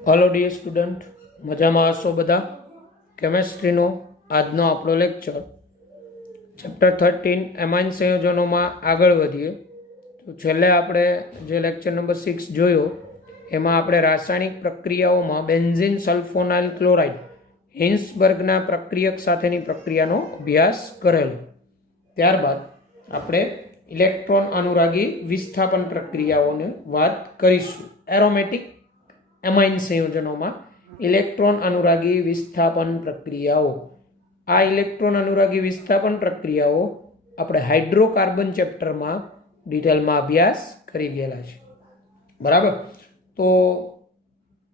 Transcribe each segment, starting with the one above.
Hello dear student, मजा में आशो बधा। केमिस्ट्री नो आजनो आपणो लेक्चर चैप्टर 13 एमाइन संयोजनों में आगळ वधीए। तो छेल्ले आपणे जे लेक्चर नंबर 6 जोयो एमां आपणे रासायणिक प्रक्रियाओं में बेन्जीन सल्फोनाइल क्लोराइड हिन्सबर्गना प्रक्रियक साथेनी प्रक्रियानो अभ्यास करेलो। त्यारबाद आपणे इलेक्ट्रॉन अनुरागी विस्थापन प्रक्रियाओने वात करीशुं। एरोमेटिक एमाइन संयोजनों में इलेक्ट्रॉन अनुरागी विस्थापन प्रक्रियाओं। आ इलेक्ट्रॉन अनुरागी विस्थापन प्रक्रियाओं આપણે હાઇડ્રોકાર્બન ચેપ્ટરમાં ડિટેલમાં અભ્યાસ કરી ગયેલા છે, બરાબર। તો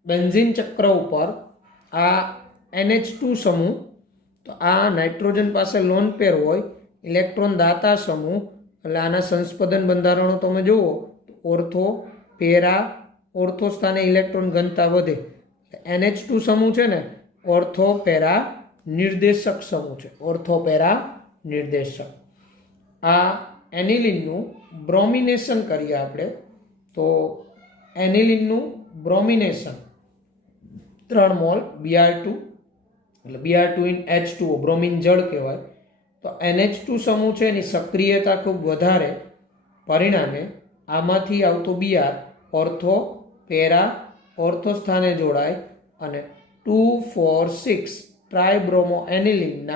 બેન્ઝીન ચક્ર ઉપર આ NH2 સમૂહ, તો આ નાઇટ્રોજન પાસે લોન પેર હોય, ઇલેક્ટ્રોન દાતા સમૂહ, એટલે આના સંસ્પંદન બંધારણો તમે જુઓ તો ઓર્થો પેરા ઓર્થો સ્થાને ઇલેક્ટ્રોન ઘનતા વધે। NH2 સમૂહ છે ને ઓર્થો પેરા निर्देशक समूह है। ऑर्थो पेरा निर्देशक। आ एनिलीन ब्रोमिनेशन करिए आपणे तो एनिलीन ब्रोमिनेशन 3 मोल Br2 એટલે Br2 इन H2O ब्रोमिन जल कहेवाय। तो NH2 समूह है एनी सक्रियता खूब वधारे, परिणामे आमांथी आवतो Br ऑर्थो पेरा ऑर्थो स्थाने जोड़ाय अने 2,4,6 ट्राइब्रोमो एनिलीन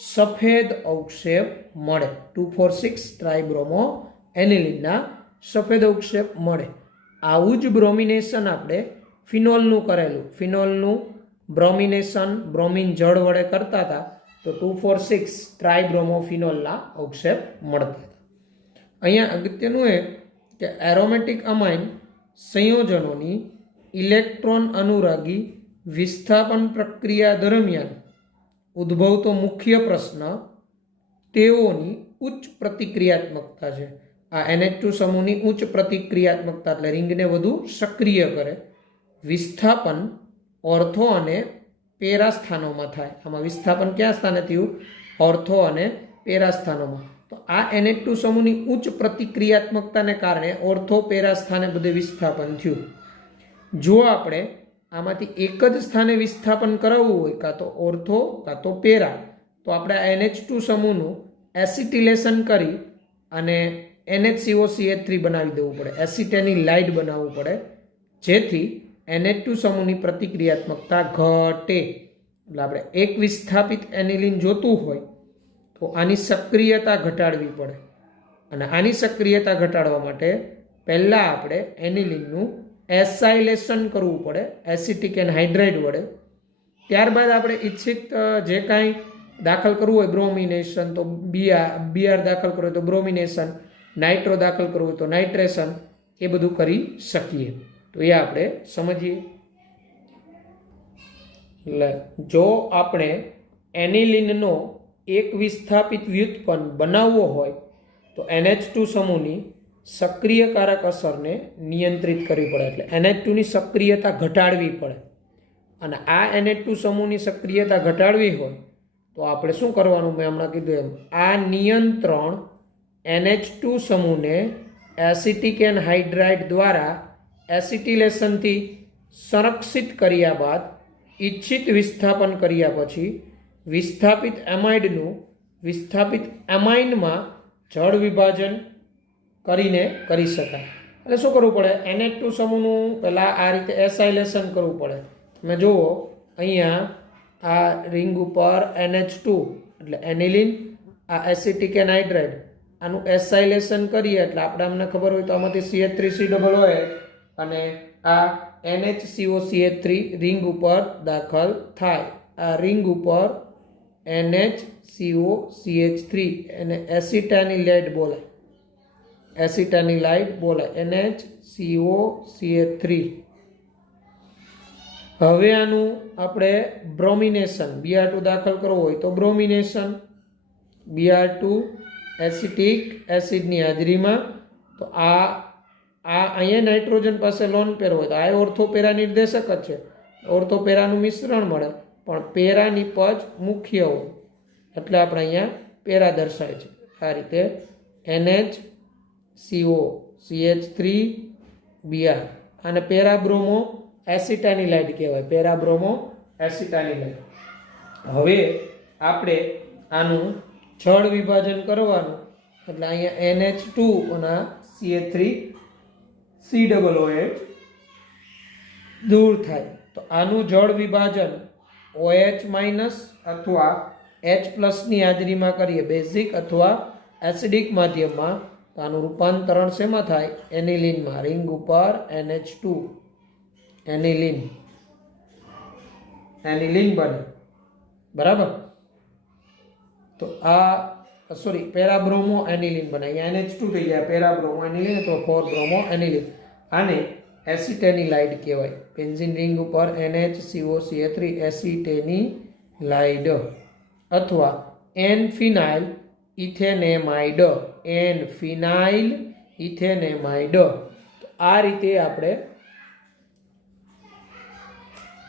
सफेद अवक्षेप मळे। 2,4,6 ट्राइब्रोमो एनिलीन सफेद अवक्षेप मळे। आवुं ज ब्रोमिनेशन आपणे फिनोलनुं करेलुं। फिनोलनुं ब्रोमिनेशन ब्रोमिन जळ वडे करता था तो 2,4,6 ट्राइब्रोमो फिनोलना अवक्षेप मळता था। अहींया अगत्यनुं ए के एरोमेटिक अमाइन संयोजनोनी इलेक्ट्रॉन अनुरागी विस्थापन प्रक्रिया दरमियान उद्भवतो मुख्य प्रश्न तेओनी उच्च प्रतिक्रियात्मकता है। आ NH2 समूहनी उच्च प्रतिक्रियात्मकता એટલે रिंगने વધુ सक्रिय करे। विस्थापन ऑर्थो अने पेरा स्थानों में थाय। आमां विस्थापन क्या स्थाने थयुं? ऑर्थो अने पेरा स्थानों में। तो आ NH2 समूहनी उच्च प्रतिक्रियात्मकताने कारणे ऑर्थो पेरा स्थाने बधे विस्थापन थयुं। जो आपणे आमांथी एक ज स्थाने विस्थापन कराववुं होय, कां तो ऑर्थो कां तो पेरा, तो आपणे NH2 समूहनुं एसिटिलेशन करी अने NHCOCH3 बनावी देवुं पड़े। एसिटेनिलाइड बनाववुं पड़े जेथी NH2 समूहनी प्रतिक्रियात्मकता घटे। એટલે આપણે એક વિસ્થાપિત એનિલીન જોતું હોય તો આની સક્રિયતા ઘટાડવી પડે, અને આની સક્રિયતા ઘટાડવા માટે પહેલા આપણે એનિલીનનું એસાઇલેશન કરવું પડે એસિટિક એનહાઇડ્રાઇડ વડે। ત્યારબાદ આપણે ઈચ્છિત જે કાંઈ દાખલ કરવું હોય બ્રોમિનેશન, તો બીઆર દાખલ કરવું હોય તો બ્રોમિનેશન, નાઇટ્રો દાખલ કરવું હોય તો નાઇટ્રેશન, એ બધું કરી શકીએ। તો એ આપણે સમજીએ। એટલે જો આપણે એનિલીનનો એક વિસ્થાપિત વ્યુત્પન્ન બનાવવો હોય તો NH2 સમૂહની सक्रियकारक असर ने नियंत्रित करवी पड़े। एटले NH2 नी सक्रियता घटाड़वी पड़े, अने आ NH2 समूहनी सक्रियता घटाड़वी होय तो आपणे शुं करवानुं? मैं हमणां कीधुं एम आ नियंत्रण NH2 समूहने एसिटिक एनहाइड्राइड द्वारा एसिटिलेशनथी संरक्षित कर्या बाद इच्छित विस्थापन कर्या पछी विस्थापित एमाइडनुं विस्थापित एमाइनमां जळ विभाजन करीने करी शकाय। એટલે શું કરવું પડે? NH2 સમૂહનું પહેલાં આ રીતે એસાઇલેશન કરવું પડે। તમે જુઓ અહીંયા આ રિંગ ઉપર NH2 એટલે એનિલીન, આ એસિટિક એનહાઇડ્રાઇડ, આનું એસાઇલેશન કરીએ એટલે આપણે અમને ખબર હોય તો આમાંથી CH3C ડબલ હોય અને આ NHCOCH3 રિંગ ઉપર દાખલ થાય। આ રિંગ ઉપર NHCOCH3 એને એસિટાનિલાઇડ બોલાય। एसिटानिलाइड बोला NHCOCH3। हवे आनु आपणे ब्रोमिनेशन Br2 दाखल करवो होय तो ब्रोमिनेशन Br2 एसिटिक एसिडनी हाजरीमां, तो आ अहींया नाइट्रोजन पासे लोन पेर होय तो आ ऑर्थोपेरा निर्देशक ज छे। ऑर्थोपेरानुं मिश्रण मळे पण पेरा निपज मुख्य होय એટલે આપણે અહીંયા પેરા દર્શાવે છે આ રીતે NH COCH3 Br અને પેરા બ્રોમો એસિટાનિલાઇડ કહેવાય, પેરાબ્રોમો એસિટાનિલાઇડ. હવે આપણે આનું જળ વિભાજન કરવાનું, એટલે અહીંયા NH2 અને CH3COOH દૂર થાય. તો આનું જળ વિભાજન OH- અથવા H+ ની હાજરીમાં કરીએ, બેઝિક અથવા એસિડિક માધ્યમમાં, તો આનું રૂપાંતરણ શેમાં થાય? એનિલિનમાં. રિંગ ઉપર NH2 એનિલિન બને, બરાબર. તો આ પેરાબ્રોમો એનિલિન બને. અહીંયા NH2 થઈ જાય, પેરાબ્રોમો એનિલિન અથવા 4-બ્રોમો એનિલિન. આને એસિટેનિલાઇડ કહેવાય. બેન્ઝીન રિંગ ઉપર NHCOCH3 એસિટેનિલાઇડ અથવા N-ફિનાઇલ ઇથેનેમાઇડ. N-ફિનાઇલ ઇથેનેમાઇડ. આ રીતે આપણે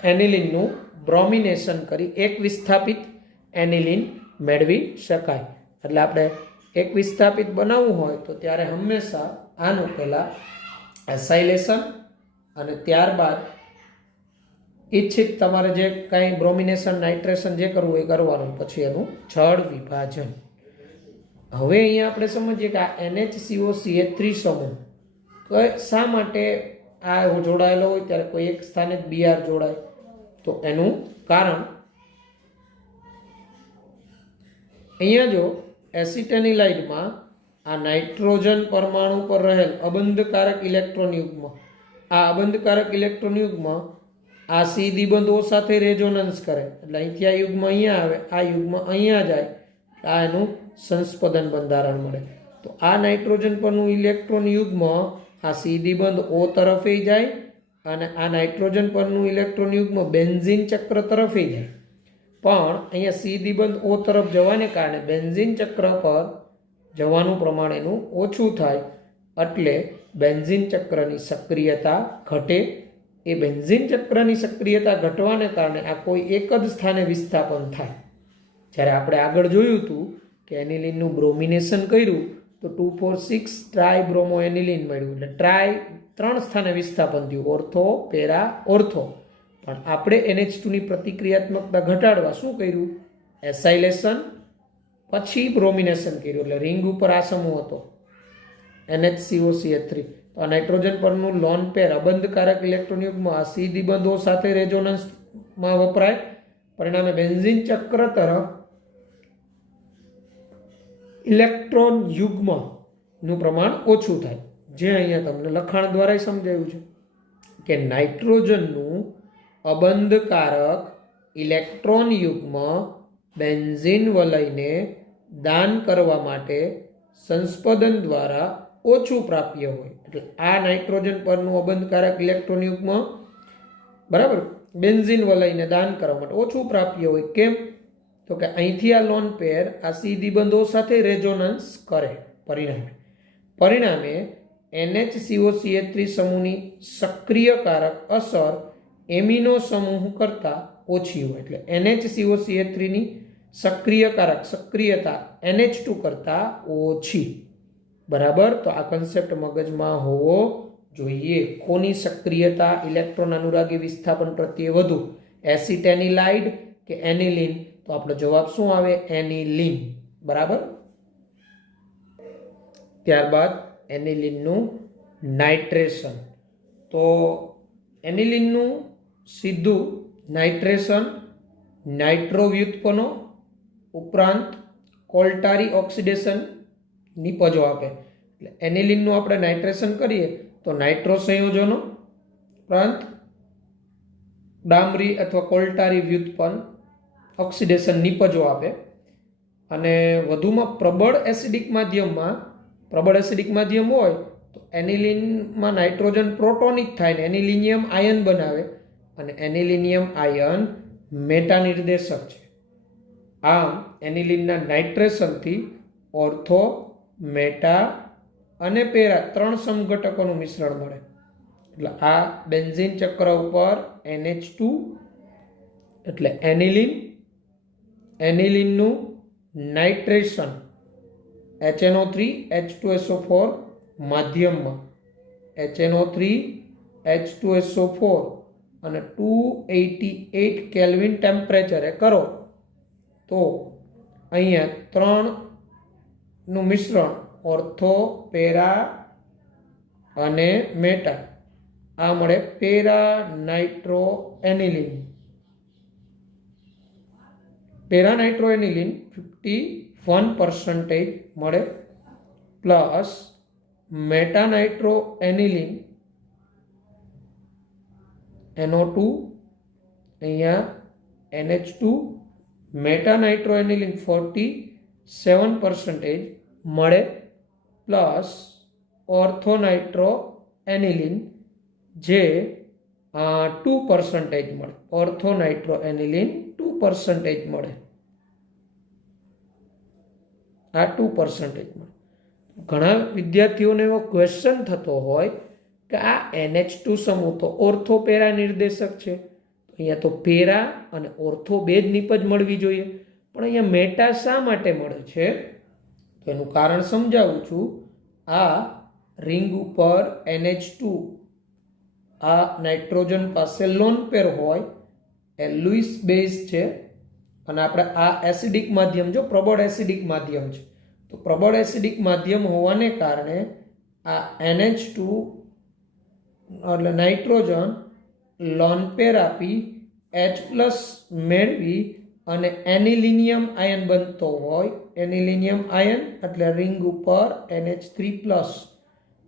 એનિલિનનું બ્રોમિનેશન કરી એક વિસ્થાપિત એનિલિન મેળવી શકાય. એટલે આપણે એક વિસ્થાપિત બનાવવું હોય તો ત્યારે હંમેશા આનું પહેલાં એસાઇલેશન અને ત્યારબાદ ઈચ્છિત તમારે જે કાંઈ બ્રોમિનેશન, નાઇટ્રેશન જે કરવું એ કરવાનું, પછી એનું જળ વિભાજન. હવે અહીંયા આપણે સમજીએ કે આ NHCOCH3 સમૂહ શા માટે આ જોડાયેલો હોય ત્યારે કોઈ એક સ્થાને જ Br જોડાય? તો એનું કારણ અહીંયા જો એસિટેનિલાઇડમાં આ નાઇટ્રોજન પરમાણુ પર રહેલ અબંધકારક ઇલેક્ટ્રોન યુગ્મ, આ અબંધકારક ઇલેક્ટ્રોન યુગ્મ આ C દ્વિબંધ O સાથે રેઝોનન્સ કરે, એટલે અહીંથી આ યુગ્મ અહીંયા આવે, આ યુગ્મ અહીંયા જાય, આ એનું સંસ્પદન બંધારણ મળે. તો આ નાઇટ્રોજન પરનું ઇલેક્ટ્રોન યુગ્મ આ C દ્વિબંધ O તરફે જાય અને આ નાઇટ્રોજન પરનું ઇલેક્ટ્રોન યુગ્મ બેન્ઝીન ચક્ર તરફે જાય. પણ અહીંયા C દ્વિબંધ O તરફ જવાને કારણે બેન્ઝીન ચક્ર પર જવાનું પ્રમાણ એનું ઓછું થાય, એટલે બેન્ઝીન ચક્રની સક્રિયતા ઘટે. એ બેન્ઝીન ચક્રની સક્રિયતા ઘટવાને કારણે આ કોઈ એક જ સ્થાને વિસ્થાપન થાય. જ્યારે આપણે આગળ જોયું હતું કે એનિલિનનું બ્રોમિનેશન કર્યું તો 2,4,6 ટ્રાયબ્રોમો એનિલિન મળ્યું, એટલે ટ્રાય 3 સ્થાને વિસ્થાપન થયું, ઓર્થો, પેરા, ઓર્થો. પણ આપણે NH2 ની પ્રતિક્રિયાત્મકતા ઘટાડવા શું કર્યું? એસાઇલેશન પછી બ્રોમિનેશન કર્યું. એટલે રિંગ ઉપર આ સમૂહ હતો NHCOCH3. તો આ નાઇટ્રોજન પરનું લોન પેર અબંધકારક ઇલેક્ટ્રોન યુગ્મ આ C દ્વિબંધો સાથે રેઝોનન્સમાં વપરાય, પરિણામે બેન્ઝીન ચક્ર તરફ ઇલેક્ટ્રોન યુગ્મનું પ્રમાણ ઓછું થાય. જે અહીંયા તમને લખાણ દ્વારા સમજાયું છે કે નાઇટ્રોજનનું અબંધકારક ઇલેક્ટ્રોન યુગ્મ બેન્ઝીન વલયને દાન કરવા માટે સંસ્પદન દ્વારા ઓછું પ્રાપ્ય હોય. એટલે આ નાઇટ્રોજન પરનું અબંધકારક ઇલેક્ટ્રોન યુગ્મ, બરાબર, બેન્ઝીન વલયને દાન કરવા માટે ઓછું પ્રાપ્ય હોય. કેમ? તો કે અહીંથી આ લોન પેર આ C દ્વિબંધો સાથે રેઝોનન્સ કરે. પરિણામે NHCOCH3 સમૂહની સક્રિયકારક અસર એમિનો સમૂહ કરતાં ઓછી હોય. એટલે NHCOCH3 ની સક્રિયતા NH2 કરતાં ઓછી. બરાબર. તો આ કન્સેપ્ટ મગજમાં હોવો જોઈએ. કોની સક્રિયતા ઇલેક્ટ્રોન અનુરાગી વિસ્થાપન પ્રત્યે વધુ, એસિટેનિલાઇડ કે એનિલિન? તો આપણો જવાબ શું આવે? એનિલિન. બરાબર. ત્યારબાદ એનિલિનનું નાઇટ્રેશન. તો એનિલિનનું સીધું નાઇટ્રેશન નાઇટ્રો વ્યુત્પન્નો ઉપરાંત કોલ્ટારી ઓક્સિડેશન નિપજો આપે. એટલે એનિલિનનું આપણે નાઇટ્રેશન કરીએ તો નાઇટ્રો સંયોજનો ઉપરાંત ડામરી અથવા કોલ્ટારી વ્યુત્પન્ન ઓક્સિડેશન નિપજો આપે. અને વધુમાં પ્રબળ એસિડિક માધ્યમ હોય તો એનિલિનમાં નાઇટ્રોજન પ્રોટોનિક થાય ને એનિલિનિયમ આયન બનાવે, અને એનિલિનિયમ આયન મેટા નિર્દેશક છે. આમ એનિલિનના નાઇટ્રેશનથી ઓર્થો, મેટા અને પેરા 3 સમઘટકોનું મિશ્રણ મળે. એટલે આ બેન્ઝીન ચક્ર ઉપર NH2 એટલે એનિલિનનું નાઇટ્રેશન HNO3 H2SO4 માધ્યમમાં HNO3 H2SO4 અને 288 કેલ્વિન ટેમ્પરેચરે કરો તો અહીંયા ત્રણનું મિશ્રણ ઓર્થો, પેરા અને મેટા આ મળે para nitro aniline. Para nitro aniline 51% મળે plus meta nitro aniline NO2 અહીંયા NH2 મેટા નાઇટ્રો એનિલિન 47% મળે પ્લસ ઓર્થો નાઇટ્રો એનિલિન જે 2% મળે. ઓર્થો નાઇટ્રો એનિલિન 2% મળે. આ 2% મળે. ઘણા વિદ્યાર્થીઓને એવો ક્વેશ્ચન થતો હોય કે આ NH2 સમૂહ તો ઓર્થો પેરા નિર્દેશક છે, અહીંયા તો પેરા અને ઓર્થો બે જ નિપજ મળવી જોઈએ, પણ અહીંયા મેટા શા માટે મળે છે? તો એનું કારણ સમજાવું છું. આ રિંગ ઉપર NH2 આ નાઇટ્રોજન પાસે લોન પેર હોય એ લુઈસ બેઝ છે અને આપણે આ એસિડિક માધ્યમ, જો પ્રબળ એસિડિક માધ્યમ છે તો પ્રબળ એસિડિક માધ્યમ હોવાને કારણે આ NH2 એટલે નાઇટ્રોજન લોન પેર આપી H+ મેળવી અને એનિલિનિયમ આયન બનતો હોય. એનિલિનિયમ આયન એટલે રિંગ ઉપર NH3+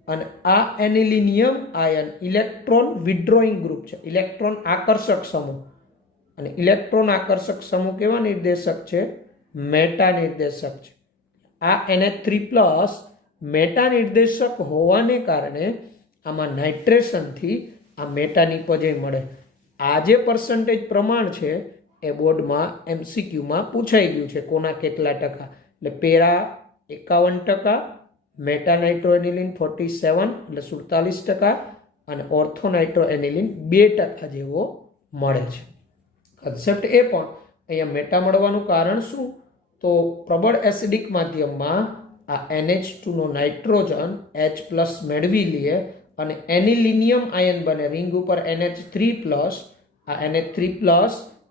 અને આ anilinium ion electron withdrawing group છે, ઇલેક્ટ્રોન આકર્ષક સમૂહ. અને ઇલેક્ટ્રોન આકર્ષક સમૂહ કેવા નિર્દેશક છે? મેટા નિર્દેશક છે. આ NH3+ મેટા નિર્દેશક હોવાને કારણે આમાં નાઇટ્રેશનથી આ મેટા નિપજે મળે. આ જે પર્સન્ટેજ પ્રમાણ છે એ બોર્ડમાં MCQમાં પૂછાઈ ગયું છે, કોના કેટલા ટકા. એટલે પેરા 51%, મેટા નાઇટ્રો એનિલિન 47 એટલે 47% અને ઓર્થો નાઇટ્રો એનિલિન 2% જેવો મળે છે. કન્સેપ્ટ એ પણ અહીંયા મેટા મળવાનું કારણ શું? તો પ્રબળ એસિડિક માધ્યમમાં આ NH2 નો નાઇટ્રોજન H+ મેળવી લે અને એનિલિનિયમ આયન બને રિંગ ઉપર NH3+. આ NH3+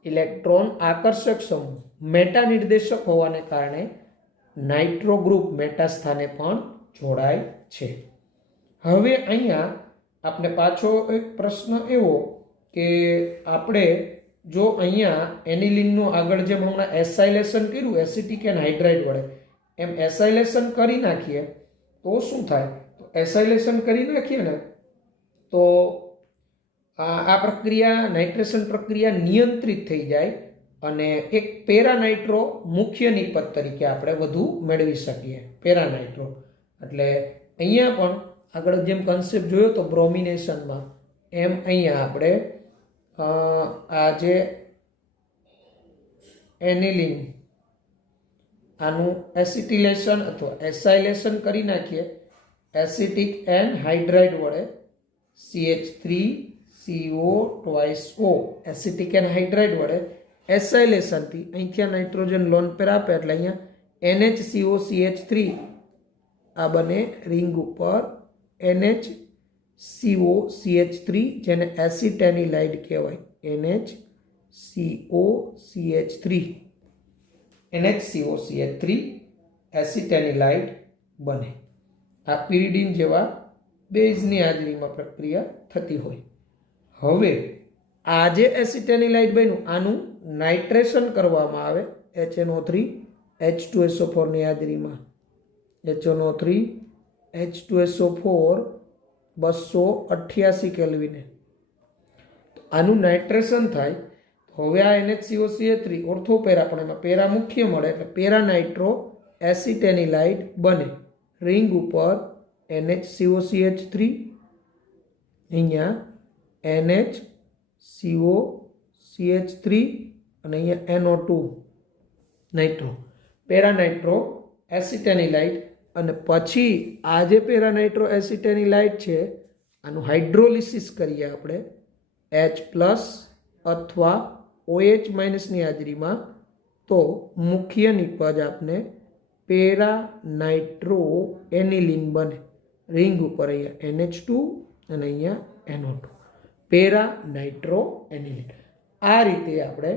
ઇલેક્ટ્રોન આકર્ષક સમૂહ મેટા નિર્દેશક હોવાને કારણે નાઇટ્રો ગ્રુપ મેટા સ્થાને પણ જોડાય છે. હવે અહીંયા આપણે પાછો એક પ્રશ્ન એવો કે આપણે જો અહીંયા એનિલિનનું આગળ જેમ હમણાં એસાઇલેશન કર્યું એસિટિક એન્ડ હાઇડ્રાઇડ વડે, એમ એસાઇલેશન કરી નાખીએ તો શું થાય? તો એસાઇલેશન કરી નાખીએ ને તો આ પ્રક્રિયા નાઇટ્રેશન પ્રક્રિયા નિયંત્રિત થઈ જાય અને એક પેરાનાઇટ્રો મુખ્ય નિપજ તરીકે આપણે વધુ મેળવી શકીએ. પેરાનાઇટ્રો એટલે અહીંયા પણ આગળ જેમ કન્સેપ્ટ જોયો તો બ્રોમિનેશનમાં, એમ અહીંયા આપણે આ જે એનિલિન આનું એસિટિલેશન અથવા એસાઇલેશન કરી નાખીએ એસિટિક એન્ડ હાઇડ્રાઇડ વડે CH3CO2O એસિટિક એન્ડ હાઇડ્રાઇડ વડે એસાઇલેશનથી અહીંથી આ નાઇટ્રોજન લોન પેર આપે એટલે અહીંયા NHCOCH3 આ બને રિંગ ઉપર NHCOCH3 જેને એસિટેનિલાઇડ કહેવાય. NHCOCH3 એસિટેનિલાઇડ બને. આ પિરિડીન જેવા બેઝની હાજરીમાં પ્રક્રિયા થતી હોય. હવે આ જે એસિટેનિલાઇડ બન્યું આનું નાઇટ્રેશન કરવામાં આવે HNO3 H2SO4 ની હાજરીમાં. HNO3 H2SO4 288 કેલ્વિને આનું નાઇટ્રેશન થાય. હવે આ NHCOCH3 ઓર્થો પેરા પણ એમાં પેરા મુખ્ય મળે એટલે પેરા નાઇટ્રો એસિટેનિલાઇડ બને રિંગ ઉપર NHCOCH3 અહીંયા NHCOCH3 અને અહીંયા NO2 નાઇટ્રો પેરાનાઇટ્રો એસિટેનિલાઇડ. અને પછી આ જે પેરાનાઇટ્રો એસિટેનિલાઇડ છે આનું હાઇડ્રોલિસિસ કરીએ આપણે H+ અથવા OH- ની હાજરીમાં તો મુખ્ય નિપજ આપને પેરાનાઇટ્રો એનિલિન બને રિંગ ઉપર અહીંયા NH2 અને અહીંયા NO2. Para nitro aniline. આ રીતે આપણે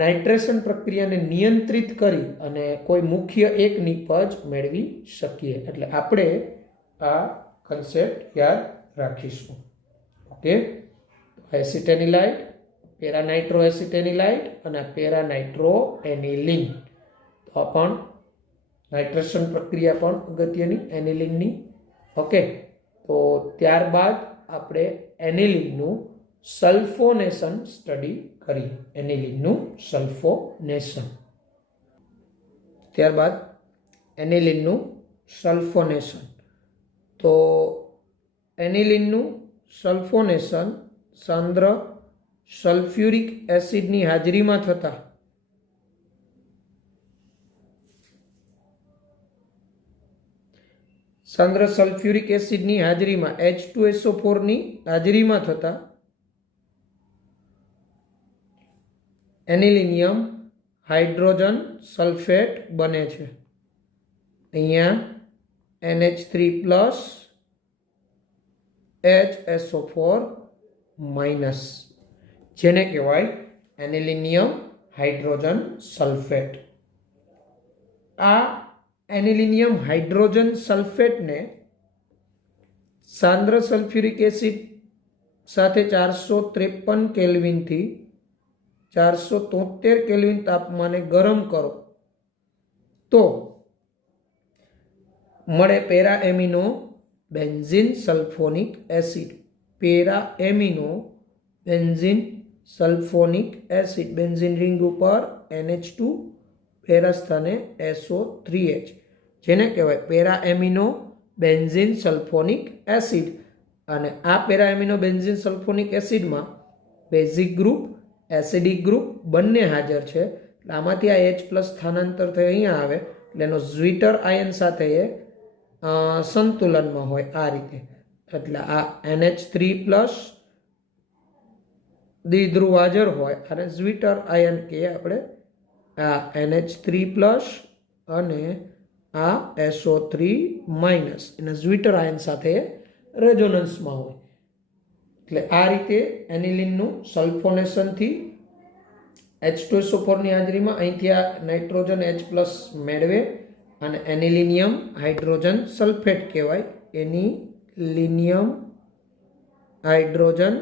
નાઇટ્રેશન પ્રક્રિયાને નિયંત્રિત કરી અને કોઈ મુખ્ય એક નિપજ મેળવી શકીએ. એટલે આપણે આ કન્સેપ્ટ યાદ રાખીશું. ઓકે, એસિટેનિલાઇટ, પેરા નાઇટ્રો એસિટેનિલાઇટ અને પેરા નાઇટ્રો એનિલિન. તો પણ નાઇટ્રેશન પ્રક્રિયા પણ અગત્યની એનિલિનની. ઓકે, તો ત્યારબાદ આપણે એનિલિનનું સલ્ફોનેશન સ્ટડી કરી. એનિલિનનું સલ્ફોનેશન. ત્યારબાદ એનિલિનનું સલ્ફોનેશન. તો એનિલિનનું સલ્ફોનેશન સાંદ્ર સલ્ફ્યુરિક એસિડની હાજરીમાં થતા સાંદ્ર સલ્ફ્યુરિક એસિડની હાજરીમાં H2SO4 ની હાજરીમાં થતા એનિલિનિયમ હાઇડ્રોજન સલ્ફેટ બને છે. અહીંયા NH3+ HSO4- જેને કહેવાય એનિલિનિયમ હાઇડ્રોજન સલ્ફેટ. આ એનિલિનિયમ હાઇડ્રોજન સલ્ફેટને સાંદ્ર સલ્ફ્યુરિક એસિડ સાથે 453 કેલ્વિનથી 473 કેલ્વિન તાપમાને ગરમ કરો તો મળે para amino benzene sulphonic acid. Para amino benzene sulphonic acid. Benzene ring ઉપર NH2, પેરા સ્થાને SO3H, જેને કહેવાય para amino benzene sulphonic acid. અને આ પેરા એમિનો બેન્ઝીન સલ્ફોનિક એસિડમાં બેઝિક ગ્રુપ, એસિડિક ગ્રુપ બંને હાજર છે. એટલે આમાંથી આ H+ સ્થાનાંતર થઈ અહીંયા આવે એટલે એનો ઝ્વિટર આયન સાથે એ સંતુલનમાં હોય આ રીતે. એટલે આ NH3+ દ્વિધ્રુવ હાજર હોય અને ઝ્વિટર આયન કે આપણે આ NH3+ અને આ SO3- એના ઝ્વિટર આયન સાથે રેઝોનન્સમાં હોય. એટલે આ રીતે એનિલિનનું સલ્ફોનેશનથી H2SO4 ની હાજરીમાં અહીંથી આ નાઇટ્રોજન H+ મેળવે અને એનિલિનિયમ હાઇડ્રોજન સલ્ફેટ કહેવાય. એનિલિનિયમ હાઇડ્રોજન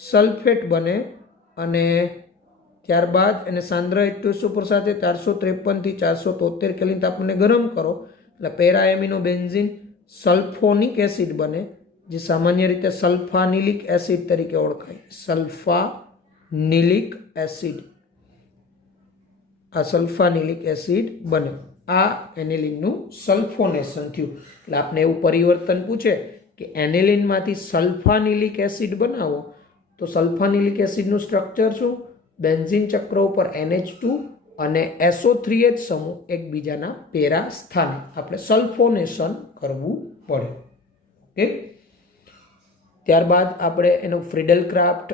સલ્ફેટ બને અને ત્યારબાદ એને સાંદ્ર H2SO4 સાથે 453 થી 473 કેલ્વિન તાપમાને ગરમ કરો એટલે para amino benzene sulphonic acid બને, જે સામાન્ય રીતે સલ્ફાનિલિક એસિડ તરીકે ઓળખાય. સલ્ફાનિલિક એસિડ. આ સલ્ફાનિલિક એસિડ બને. આ એનિલિનનું સલ્ફોનેશન થયું. એટલે આપણે એવું પરિવર્તન પૂછે કે એનિલિનમાંથી સલ્ફાનિલિક એસિડ બનાવો તો સલ્ફાનિલિક એસિડનું સ્ટ્રક્ચર શું? બેન્ઝીન ચક્ર ઉપર NH2 અને SO3H સમૂહ એકબીજાના પેરા સ્થાને આપણે સલ્ફોનેશન કરવું પડે. ઓકે, ત્યારબાદ આપણે એનું ફ્રીડલ ક્રાફ્ટ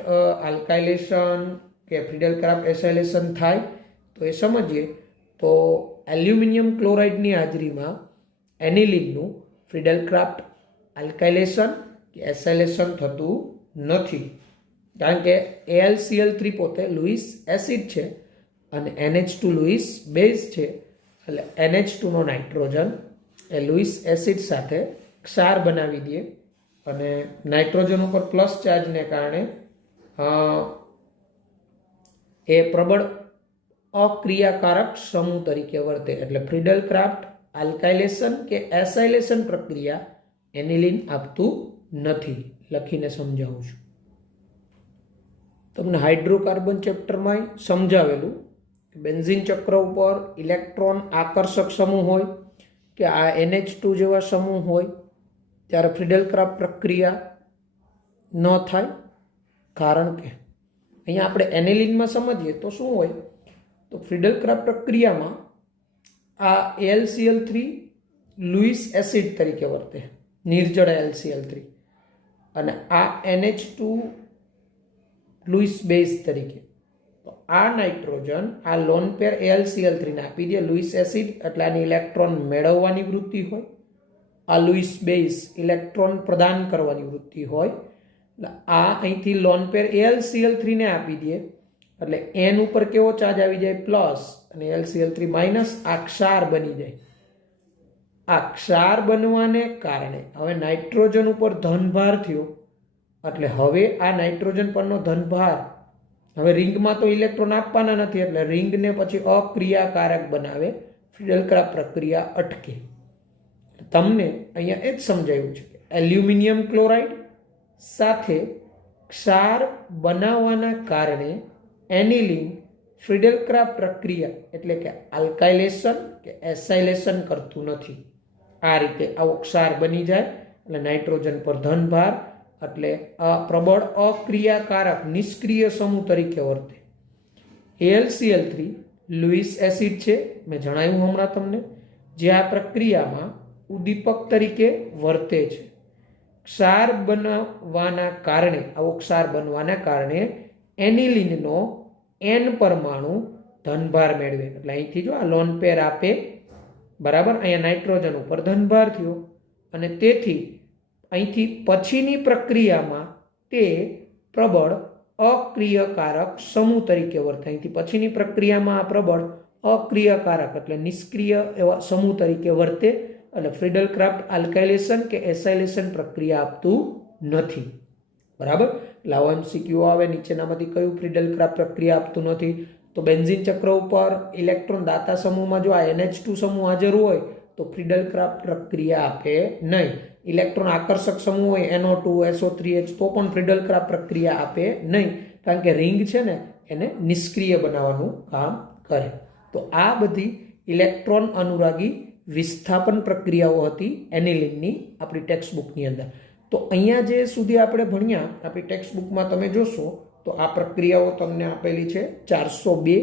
આલ્કાઇલેશન કે ફ્રીડલ ક્રાફ્ટ એસાઇલેશન થાય તો એ સમજીએ. તો એલ્યુમિનિયમ ક્લોરાઇડની હાજરીમાં એનિલિનનું ફ્રીડલ ક્રાફ્ટ આલ્કાઇલેશન કે એસાઇલેશન થતું નથી, કારણ કે AlCl3 પોતે લુઈસ એસિડ છે અને NH2 લુઈસ બેઝ છે. એટલે NH2 નો નાઇટ્રોજન એ લુઈસ એસિડ સાથે ક્ષાર બનાવી દે અને નાઇટ્રોજન ઉપર પ્લસ ચાર્જને કારણે એ પ્રબળ અક્રિયાકારક સમૂહ તરીકે વર્તે. એટલે ફ્રીડલ ક્રાફ્ટ આલ્કાઇલેશન કે એસાઇલેશન પ્રક્રિયા એનિલિન આપતું નથી. લખીને સમજાવું છું. તમને હાઇડ્રોકાર્બન ચેપ્ટરમાં સમજાવેલું કે બેન્ઝીન ચક્ર ઉપર ઇલેક્ટ્રોન આકર્ષક સમૂહ હોય કે આ NH2 જેવા સમૂહ હોય ત્યારે ફ્રીડલ ક્રાફ્ટ પ્રક્રિયા ન થાય. કારણ કે અહીંયા આપણે એનિલિનમાં સમજીએ તો શું હોય, તો ફ્રીડલ ક્રાફ્ટ પ્રક્રિયામાં આ AlCl3 લુઈસ એસિડ તરીકે વર્તે, નિર્જળ AlCl3, અને આ NH2 લુઈસ બેઝ તરીકે. તો આ નાઇટ્રોજન આ લોન પેર AlCl3 ને આપી દે લુઈસ એસિડ, એટલે આની ઇલેક્ટ્રોન મેળવવાની વૃત્તિ હોય આ લુઈસ બેઝ ઇલેક્ટ્રોન પ્રદાન કરવાની વૃત્તિ હોય. એટલે આ અહીંથી લોન પેર AlCl3 ને આપી દઈએ એટલે N ઉપર કેવો ચાર્જ આવી જાય પ્લસ અને AlCl3 માઇનસ. આ ક્ષાર બની જાય. આ ક્ષાર બનવાને કારણે હવે નાઇટ્રોજન ઉપર ધનભાર થયો એટલે હવે આ નાઇટ્રોજન પરનો ધનભાર હવે રિંગમાં તો ઇલેક્ટ્રોન આપવાના નથી એટલે રિંગને પછી અક્રિયાકારક બનાવે. ફ્રીડલ-ક્રાફ્ટ પ્રક્રિયા અટકે. તમને અહીંયા એ જ સમજાયું છે કે એલ્યુમિનિયમ ક્લોરાઇડ સાથે ક્ષાર બનાવવાના કારણે એનિલિન ફ્રીડલ-ક્રાફ્ટ પ્રક્રિયા એટલે કે આલ્કાઇલેશન કે એસાઇલેશન કરતું નથી. આ રીતે આવો ક્ષાર બની જાય એટલે નાઇટ્રોજન પર ધનભાર એટલે પ્રબળ અક્રિયાકારક નિષ્ક્રિય સમૂહ તરીકે વર્તે. AlCl3 લુઈસ એસિડ છે, મેં જણાવ્યું હમણાં તમને, જે આ પ્રક્રિયામાં ઉદ્દીપક તરીકે વર્તે છે. ક્ષાર બનવાના કારણે આવો ક્ષાર બનવાના કારણે એનિલિનનો N પરમાણુ ધનભાર મેળવે. એટલે અહીંથી જો આ લોન પેર આપે બરાબર, અહીંયા નાઇટ્રોજન ઉપર ધનભાર થયો અને તેથી અહીંથી પછીની પ્રક્રિયામાં તે પ્રબળ અક્રિયકારક સમૂહ તરીકે વર્તે. અહીંથી પછીની પ્રક્રિયામાં આ પ્રબળ અક્રિયકારક એટલે નિષ્ક્રિય એવા સમૂહ તરીકે વર્તે. એટલે ફ્રીડલ-ક્રાફ્ટ આલ્કાઇલેશન કે એસાઇલેશન પ્રક્રિયા આપતું નથી. બરાબર. લાવો MCQ આવે, નીચેનામાંથી કયું ફ્રીડલ-ક્રાફ્ટ પ્રક્રિયા આપતું નથી? તો બેન્ઝીન ચક્ર ઉપર ઇલેક્ટ્રોન દાતા સમૂહમાં જો આ NH2 સમૂહ હાજર હોય તો ફ્રીડલ-ક્રાફ્ટ પ્રક્રિયા આપે નહીં. ઇલેક્ટ્રોન આકર્ષક સમૂહ હોય NO2 SO3H તો પણ ફ્રીડલ-ક્રાફ્ટ પ્રક્રિયા આપે નહીં, કારણ કે રિંગ છે ને એને નિષ્ક્રિય બનાવવાનું કામ કરે. તો આ બધી ઇલેક્ટ્રોન અનુરાગી વિસ્થાપન પ્રક્રિયાઓ હતી એનિલિનની આપણી ટેક્સ્ટ બુકની અંદર. તો અહીંયા જે સુધી આપણે ભણ્યા આપણી ટેક્સ્ટ બુકમાં તમે જોશો તો આ પ્રક્રિયાઓ તમને આપેલી છે 402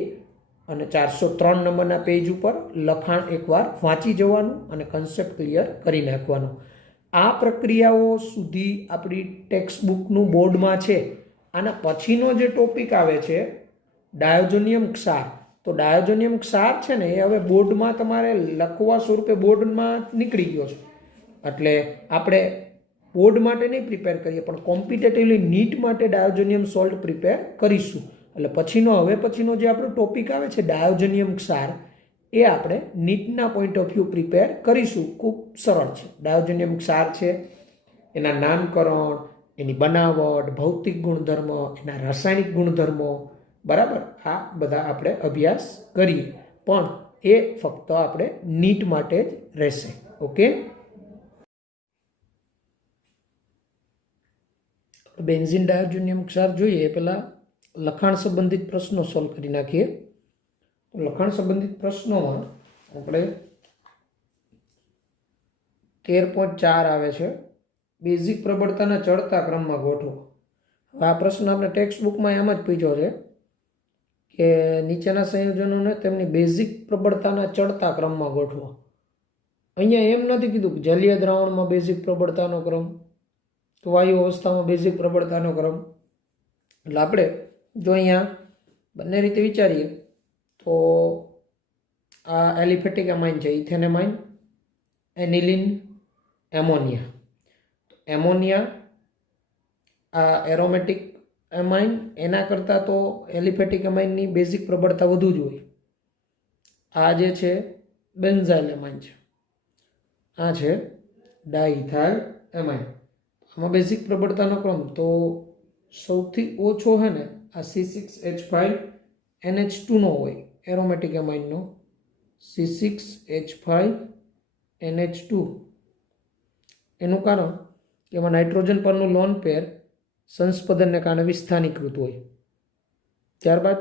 અને 403 નંબરના પેજ ઉપર. લખાણ એકવાર વાંચી જવાનું અને કન્સેપ્ટ ક્લિયર કરી નાખવાનું. આ પ્રક્રિયાઓ સુધી આપણી ટેક્સ્ટ બુકનું બોર્ડમાં છે. આના પછીનો જે ટોપિક આવે છે ડાયોજોનિયમ ક્ષાર. તો ડાયોજોનિયમ ક્ષાર છે ને એ હવે બોર્ડમાં તમારે લખવા સ્વરૂપે બોર્ડમાં નીકળી ગયો છે. એટલે આપણે બોર્ડ માટે નહીં પ્રિપેર કરીએ પણ કોમ્પિટેટિવલી નીટ માટે ડાયોજોનિયમ સોલ્ટ પ્રિપેર કરીશું. એટલે પછીનો જે આપણો ટોપિક આવે છે ડાયોજોનિયમ ક્ષાર એ આપણે નીટના પોઈન્ટ ઓફ વ્યૂ પ્રિપેર કરીશું. ખૂબ સરળ છે. ડાયોજોનિયમ ક્ષાર છે, એના નામકરણ, એની બનાવટ, ભૌતિક ગુણધર્મ, એના રાસાયણિક ગુણધર્મો, બરાબર, આ બધા આપણે અભ્યાસ કરીએ પણ એ ફક્ત આપણે નીટ માટે જ રહેશે. ઓકે. બેન્ઝીન ડાયોજોનિયમ ક્ષાર જોઈએ એ પહેલાં લખાણ સંબંધિત પ્રશ્નો સોલ્વ કરી નાખીએ. લખાણ સંબંધિત પ્રશ્નોમાં આપણે 13.4 આવે છે, બેઝિક પ્રબળતાના ચડતા ક્રમમાં ગોઠવો. આ પ્રશ્ન આપણે ટેક્સ્ટ બુકમાં એમ જ પૂછ્યો છે કે નીચેના સંયોજનોને તેમની બેઝિક પ્રબળતાના ચડતા ક્રમમાં ગોઠવો. અહીંયા એમ નથી કીધું કે જલીય દ્રાવણમાં બેઝિક પ્રબળતાનો ક્રમ, તો વાયુ અવસ્થામાં બેઝિક પ્રબળતાનો ક્રમ. એટલે આપણે જો અહીંયા બંને રીતે વિચારીએ તો આ એલિફેટિક એમાઇન છે, ઇથેનેમાઇન, એનિલિન, એમોનિયા. એમોનિયા આ એરોમેટિક એમાઇન, એના કરતાં તો એલિફેટિક એમાઇનની બેઝિક પ્રબળતા વધુ જ હોય. આ જે છે બેન્ઝાઇલ એમાઇન છે, આ છે ડાઇથાઇલ એમાઇન. આમાં બેઝિક પ્રબળતાનો ક્રમ તો સૌથી ઓછો છે ને આ C6H5NH2 નો હોય, એરોમેટિક એમાઇનનો C6H5NH2. એનું કારણ કે એમાં નાઇટ્રોજન પરનું લોન પેર સંસ્પદનને કારણે વિસ્થાનીકૃત હોય. ત્યારબાદ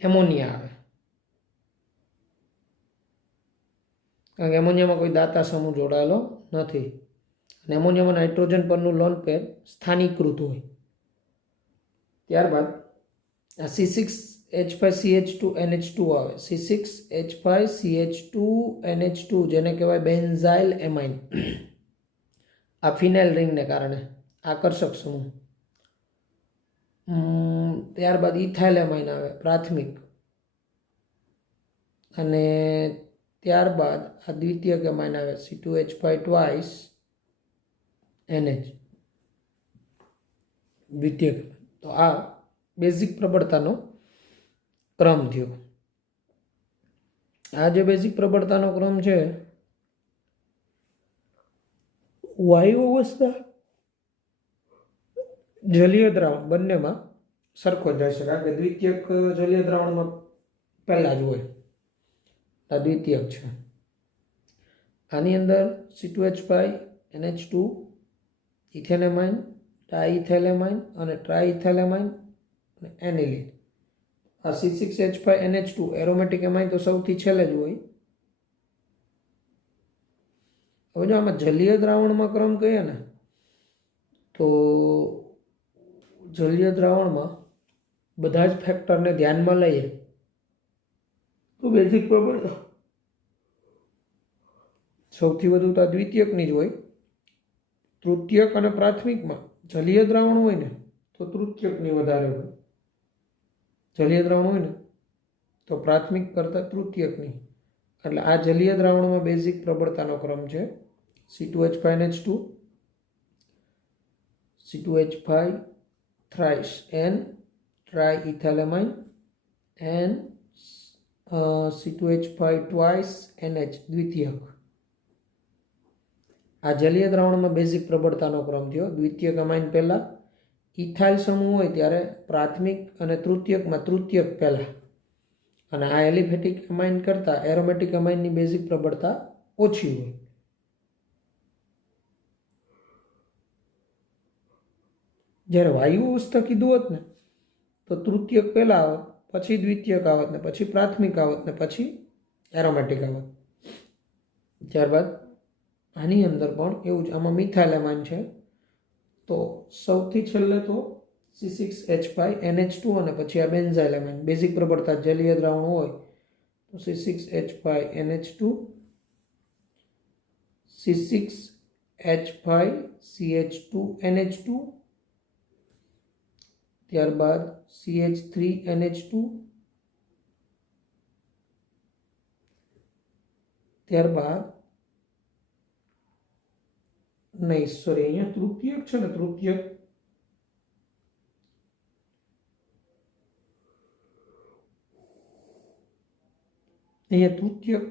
એમોનિયા આવે, કારણ કે એમોનિયામાં કોઈ દાતા સમૂહ જોડાયેલો નથી અને એમોનિયામાં નાઇટ્રોજન પરનું લોન પેર સ્થાનીકૃત હોય. ત્યારબાદ આ C6H5CH2NH2 આવે, C6H5CH2NH2 જેને કહેવાય બેન્ઝાઇલ એમાઇન. આ ફિનાઇલ રિંગને કારણે આકર્ષક સમૂહ. ત્યારબાદ ઇથાઇલ એમાઇન આવે પ્રાથમિક, અને ત્યારબાદ આ દ્વિતીયક એમાઇન આવે C2H5 ટ્વાઇસ NH દ્વિતીયક એમાઇન. તો આ બેઝિક પ્રબળતાનો ક્રમ થયો. આ જે બેઝિક પ્રબળતાનો ક્રમ છે વાયુ અવસ્થા જલીય દ્રાવણ બંનેમાં સરખો જ રહેશે, કારણ કે દ્વિતીયક જલીય દ્રાવણમાં પહેલા જ હોય. આ દ્વિતીયક છે. આની અંદર C2H5 NH2 ઇથેનેમાઇન, ડાઇઇથેલેમાઇન અને ટ્રાઇઇથેલેમાઇન અને એનિલિન. આ C6H5 NH2 એરોમેટિક એમાઇન તો સૌથી છેલ્લે જ હોય. હવે જો આમાં જલીય દ્રાવણમાં ક્રમ કહીએ ને તો જલીય દ્રાવણમાં બધા જ ફેક્ટરને ધ્યાનમાં લઈએ તો બેઝિક પ્રબળતા સૌથી વધુ તો દ્વિતીયકની જ હોય. તૃતીયક અને પ્રાથમિકમાં જલીય દ્રાવણ હોય ને તો તૃતીયકની વધારે હોય, જલીય દ્રાવણ હોય ને તો પ્રાથમિક કરતાં તૃતીયકની. એટલે આ જલીય દ્રાવણમાં બેઝિક પ્રબળતાનો ક્રમ છે C2H5 NH2, C2H5 thrice N triethylamine and C2H5 twice NH દ્વિતીયક. આ જલીય દ્રાવણમાં બેઝિક પ્રબળતાનો ક્રમ થયો. દ્વિતીયક અમાઇન પહેલા, ઇથાઇલ સમૂહ હોય ત્યારે પ્રાથમિક અને તૃતીયકમાં તૃતીયક પહેલા, અને આ એલિફેટિક અમાઇન કરતાં એરોમેટિક અમાઇનની બેઝિક પ્રબળતા ઓછી હોય. જ્યારે વાયુ અવસ્થા કીધું હોત ને તો તૃતીયક પહેલા આવત, પછી દ્વિતીયક આવત ને પછી પ્રાથમિક આવત ને પછી એરોમેટિક આવત. ત્યારબાદ આની અંદર પણ એવું જ, આમાં મિથાઇલ એમાઇન છે તો સૌથી છેલ્લે તો C6H5 NH2 અને પછી આ બેન્ઝાઇલ એમાઇન. બેઝિક પ્રબળતા જલીય દ્રાવણ હોય તો C6H5 NH2, C6H5 CH2 NH2, ત્યારબાદ CH3 NH2, ત્યારબાદ નહીં સોરી અહીંયા તૃતીયક છે ને, તૃતીયક અહીંયા તૃતીયક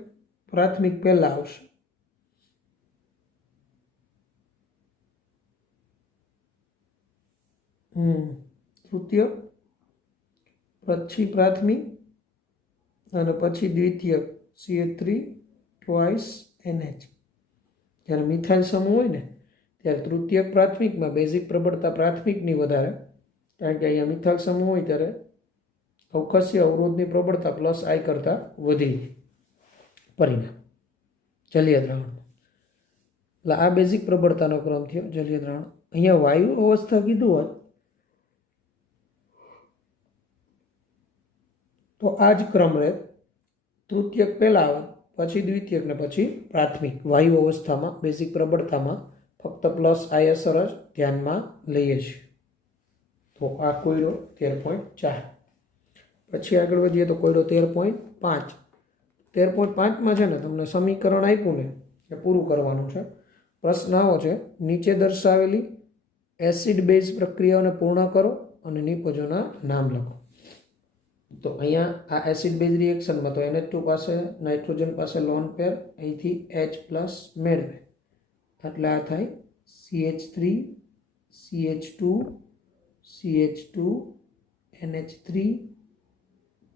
પ્રાથમિક પહેલા આવશે. તૃતીયક પછી પ્રાથમિક અને પછી દ્વિતીયક CH3 ટ્વાઇસ NH. જ્યારે મિથાઇલ સમૂહ હોય ને ત્યારે તૃતીયક પ્રાથમિકમાં બેઝિક પ્રબળતા પ્રાથમિકની વધારે, કારણ કે અહીંયા મિથાઇલ સમૂહ હોય ત્યારે અવકાશી અવરોધની પ્રબળતા પ્લસ I કરતાં વધી પરિણામ જલીય દ્રાવણમાં. એટલે આ બેઝિક પ્રબળતાનો ક્રમ થયો જલીય દ્રાવણ. અહીંયા વાયુ અવસ્થા કીધું હોત તો આ જ ક્રમ રહે, તૃતીયક પહેલા આવે પછી દ્વિતીયક ને પછી પ્રાથમિક. વાયુ અવસ્થામાં બેઝિક પ્રબળતામાં ફક્ત પ્લસ I અસર જ ધ્યાનમાં લઈએ છીએ. તો આ કોયડો 13.4. પછી આગળ વધીએ તો કોયડો 13.5. 13.5માં છે ને તમને સમીકરણ આપ્યું ને એ પૂરું કરવાનું છે. પ્રશ્ન આવો છે, નીચે દર્શાવેલી એસિડ બેઝ પ્રક્રિયાઓને પૂર્ણ કરો અને નિપજોના નામ લખો. તો અહીંયા આ એસિડ બેઝ રિએક્શનમાં તો NH2 પાસે નાઇટ્રોજન પાસે લોન પેર, અહીંથી H+ મેળવે એટલે આ થાય CH3 CH2 CH2 NH3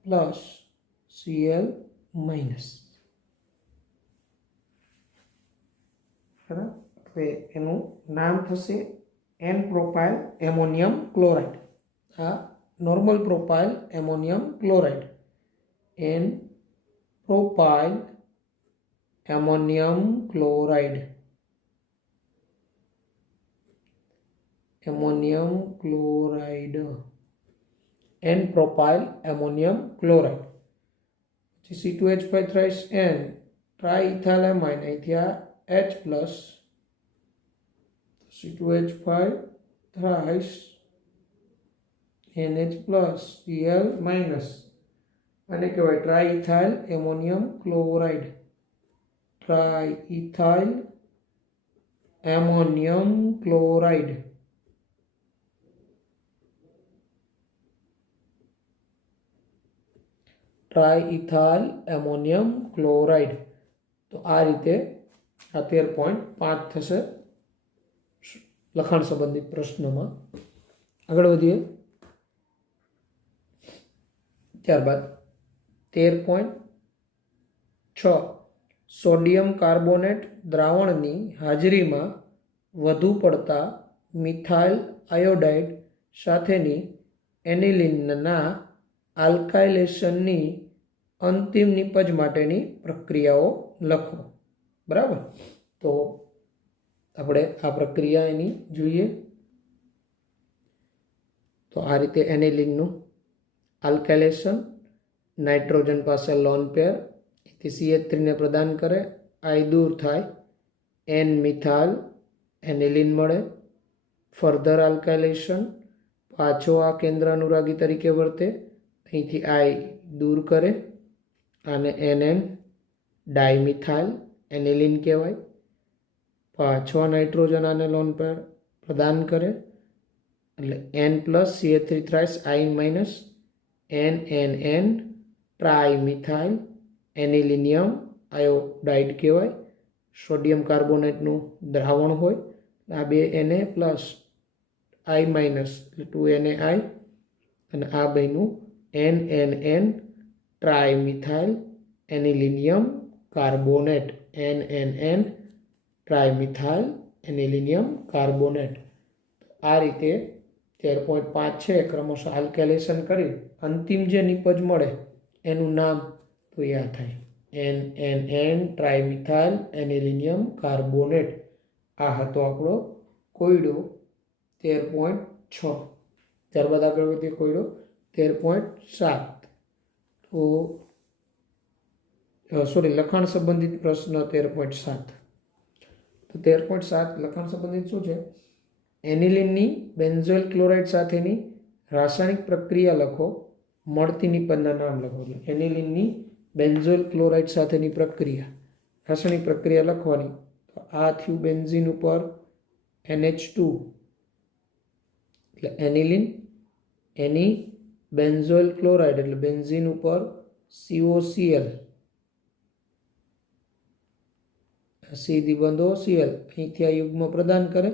plus Cl minus. બરાબર, હવે એનું નામ થશે N પ્રોપાઇલ એમોનિયમ ક્લોરાઇડ. આ normal propyl ammonium chloride, N propyl ammonium chloride, ammonium chloride, N propyl ammonium chloride. પછી C2H5 thrice N ટ્રાઇથાઇલેમાઇન, અહીંથી આ H+, C2H5 thrice NH plus Cl minus, આને કહેવાય triethyl ammonium chloride. Triethyl ammonium chloride. Triethyl ammonium chloride. તો આ રીતે આ 13.5 થશે લખાણ સંબંધિત પ્રશ્નમાં. આગળ વધીએ. ત્યારબાદ 13.6 સોડિયમ કાર્બોનેટ દ્રાવણની હાજરીમાં વધુ પડતા મિથાઇલ આયોડાઇડ સાથેની એનિલિનના આલ્કાઇલેશનની અંતિમ નિપજ માટેની પ્રક્રિયાઓ લખો. બરાબર. તો આપણે આ પ્રક્રિયા એની જોઈએ. તો આ રીતે એનિલિનનું આલ્કાઇલેશન, નાઇટ્રોજન પાસે લોન પેર એથી CH3 ને પ્રદાન કરે, આઈ દૂર થાય, એન મિથાઇલ એનિલિન મળે. ફર્ધર આલ્કાઇલેશન, પાછો આ કેન્દ્ર અનુરાગી તરીકે વર્તે, અહીંથી આઈ દૂર કરે, આને NN ડાયમિથાઇલ એનિલિન કહેવાય. પાછો આ નાઇટ્રોજન આને લોન પેર પ્રદાન કરે, એટલે N plus CH3 thrice I minus NNN trimethyl anilinium iodide કહેવાય. સોડિયમ કાર્બોનેટનું દ્રાવણ હોય, આ બે Na પ્લસ I માઇનસ એટલે 2NaI, અને આ બેનું NNN trimethyl anilinium carbonate, NNN trimethyl anilinium carbonate. આ રીતે 13.5 છે ક્રમશઃ આલ્કાઇલેશન કરી અંતિમ જે નિપજ મળે એનું નામ તો યાદ થાય, NNN ટ્રાઇમિથાઇલ એનિલિનિયમ કાર્બોનેટ. આ હતો આપણો કોયડો 13.6. ત્યારબાદ આગળ વધીએ કોયડો 13.7. તો લખાણ સંબંધિત પ્રશ્ન 13.7. તો 13.7 લખાણ સંબંધિત શું છે? એનિલિનની બેન્ઝોઇલ ક્લોરાઇડ સાથેની રાસાયણિક પ્રક્રિયા લખો, મળતી નિપજના નામ લખો. એટલે એનિલિનની બેન્ઝોઇલ ક્લોરાઇડ સાથેની પ્રક્રિયા, રાસાયણિક પ્રક્રિયા લખવાની. તો આ થયું બેન્ઝીન ઉપર NH2 એટલે એનિલિન, એની બેન્ઝોઇલ ક્લોરાઇડ એટલે બેન્ઝીન ઉપર COCl, સીધી બંધ OCl, અહીંથી આ યુગ્મ પ્રદાન કરે,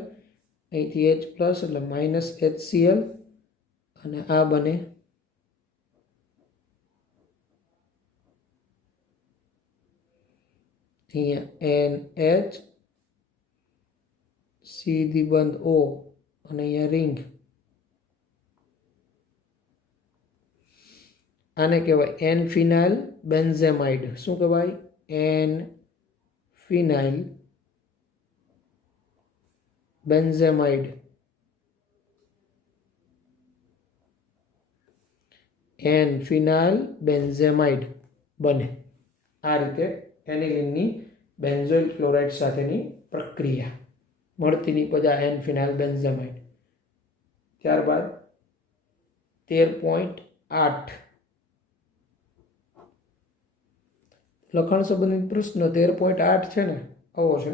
અહીંથી H પ્લસ એટલે માઇનસ HCl, અને આ બને અહીંયા NH, સીધી બંધ O, અને અહીંયા રિંગ. આને કહેવાય N ફિનાઇલ બેન્ઝેમાઇડ. શું કહેવાય? N ફિનાઇલ બેન્ઝેમાઇડ. N ફિનાઇલ બેન્ઝેમાઇડ બને. આ રીતે એનિલિનની બેન્ઝોઇલ ક્લોરાઇડ સાથેની પ્રક્રિયા, મળતી નિપજ N ફિનાઇલ બેન્ઝેમાઇડ. ત્યારબાદ 13.8 લખાણ સંબંધિત પ્રશ્ન 13.8 છે ને, આવો છે.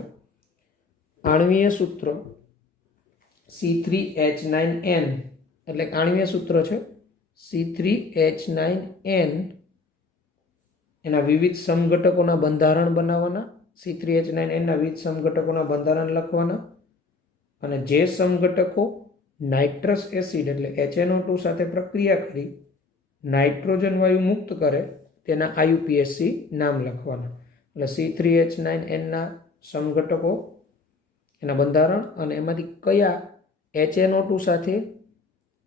આણ્વીય સૂત્ર C3H9N, એટલે આણ્વીય સૂત્ર છે C3H9N, એના વિવિધ સમઘટકોના બંધારણ બનાવવાના. C3H9N ના વિવિધ સમઘટકોના બંધારણ લખવાના, અને જે સમઘટકો નાઇટ્રસ એસિડ એટલે HNO2 સાથે પ્રક્રિયા કરી નાઇટ્રોજન વાયુ મુક્ત કરે તેના IUPAC નામ લખવાના. એટલે C3H9N ના સમઘટકો, એના બંધારણ, અને એમાંથી કયા HNO2 સાથે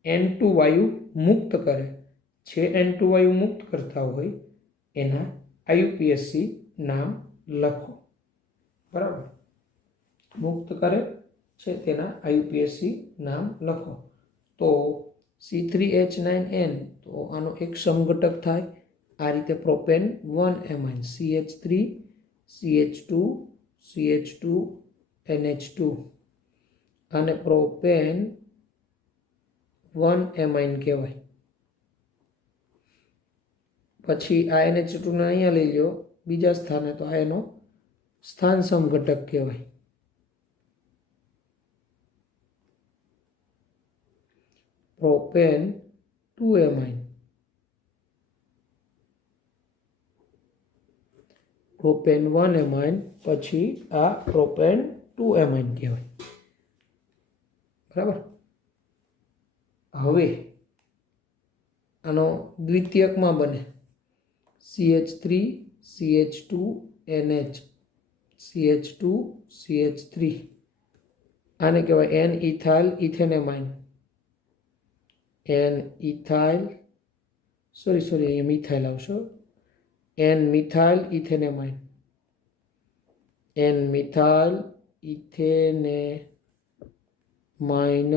N2 વાયુ મુક્ત કરે, જે N2 વાયુ મુક્ત કરતા હોય એના IUPAC નામ લખો. બરાબર. મુક્ત કરે છે તેના IUPAC નામ લખો. તો C3H9N, તો આનો એક સમઘટક થાય આ રીતે propane 1 amine CH3 CH2 CH2 NH2, અને પ્રોપેન 1 એમાઇન કહેવાય. પછી આ NH2 ને અહીંયા લઈ લો બીજા સ્થાને, તો આ એનો સ્થાન સમઘટક કહેવાય. પ્રોપેન 2 એમાઇન, પ્રોપેન 1 એમાઇન, પછી આ પ્રોપેન 2 એમાઇન કહેવાય. બરાબર. હવે આનો દ્વિતીયકમાં બને CH3 CH2 NH CH2 CH3, આને કહેવાય N ethyl ethanamine, N ethyl sorry methyl આવશે, N methyl ethanamine, N methyl ethanamine.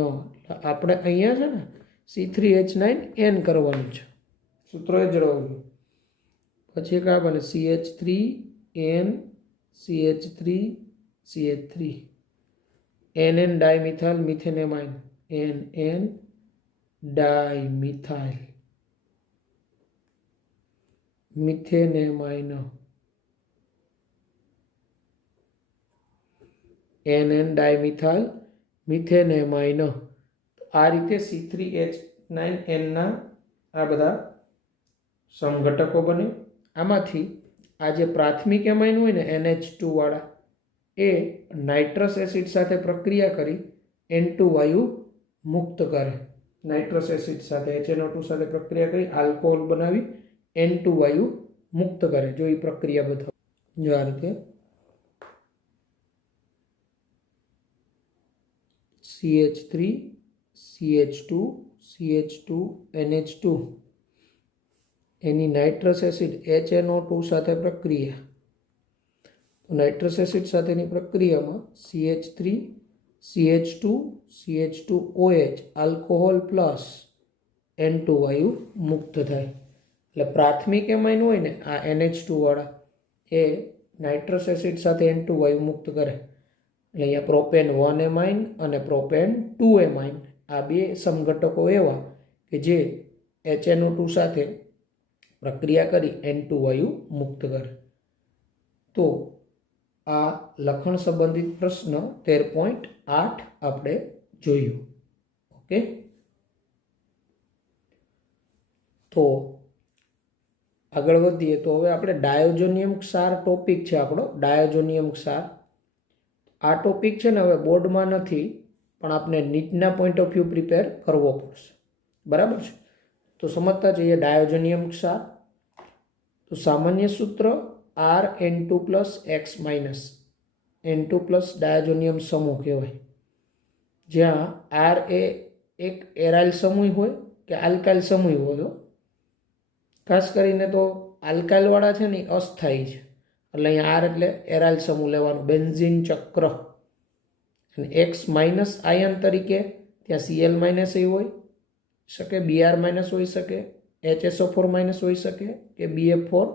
આપણે અહીંયા છે ને C3H9N કરવાનું છે, સૂત્ર એ જળવાયું. પછી એક આ બને CH3N CH3 CH3, NN dimethyl methanamine, NN dimethyl methanamine, NN dimethyl methanamine. આ રીતે C3H9N ના આ બધા સમઘટકો બને. આમાંથી આ જે પ્રાથમિક એમાઇન હોય ને NH2 વાળા, એ નાઇટ્રસ એસિડ સાથે પ્રક્રિયા કરી N2 વાયુ મુક્ત કરે. નાઇટ્રસ એસિડ સાથે HNO2 સાથે પ્રક્રિયા કરી આલ્કોહોલ બનાવી N2 વાયુ મુક્ત કરે. જો એ પ્રક્રિયા બતાવો, જો આ રીતે CH3 CH2 CH2 NH2 એની નાઇટ્રસ એસિડ HNO2 સાથે પ્રક્રિયા. નાઇટ્રસ એસિડ સાથેની પ્રક્રિયામાં CH3 CH2 CH2OH alcohol plus N2 વાયુ મુક્ત થાય. એટલે પ્રાથમિક એમાઇન હોય ને આ NH2 વાળા, એ નાઇટ્રસ એસિડ સાથે N2 વાયુ મુક્ત કરે. એટલે અહીંયા પ્રોપેન 1 એમાઇન અને પ્રોપેન 2 એમાઇન આ બે સમઘટકો એવા કે જે HNO2 સાથે પ્રક્રિયા કરી N2 વાયુ મુક્ત કરે. તો આ લખણ સંબંધિત પ્રશ્ન 13.8 આપણે જોયું. ઓકે, તો આગળ વધીએ. તો હવે આપણે ડાયોજોનિયમ ક્ષાર ટોપિક છે આપણો, ડાયોજોનિયમ ક્ષાર. આ ટોપિક છે ને હવે બોર્ડમાં નથી, પણ આપણે નીટના પોઈન્ટ ઓફ વ્યૂ પ્રિપેર કરવો પડશે. બરાબર છે. તો સમજતા જઈએ ડાયોજોનિયમ ક્ષાર. તો સામાન્ય સૂત્ર Rn2 plus X minus N2 plus diazonium સમૂહ કહેવાય, જ્યાં R એ એક એરાઇલ સમૂહ હોય કે આલ્કાઇલ સમૂહ હોય. ખાસ કરીને તો આલ્કાઇલવાળા છે ને અસ્થાયી છે, એટલે અહીંયા R એટલે એરાઇલ સમૂહ લેવાનું, બેન્ઝીન ચક્ર. અને X માઇનસ આયન તરીકે ત્યાં Cl માઇનસ એ હોય શકે, Br માઇનસ હોઈ શકે, HSO4 માઇનસ હોઈ શકે કે BF4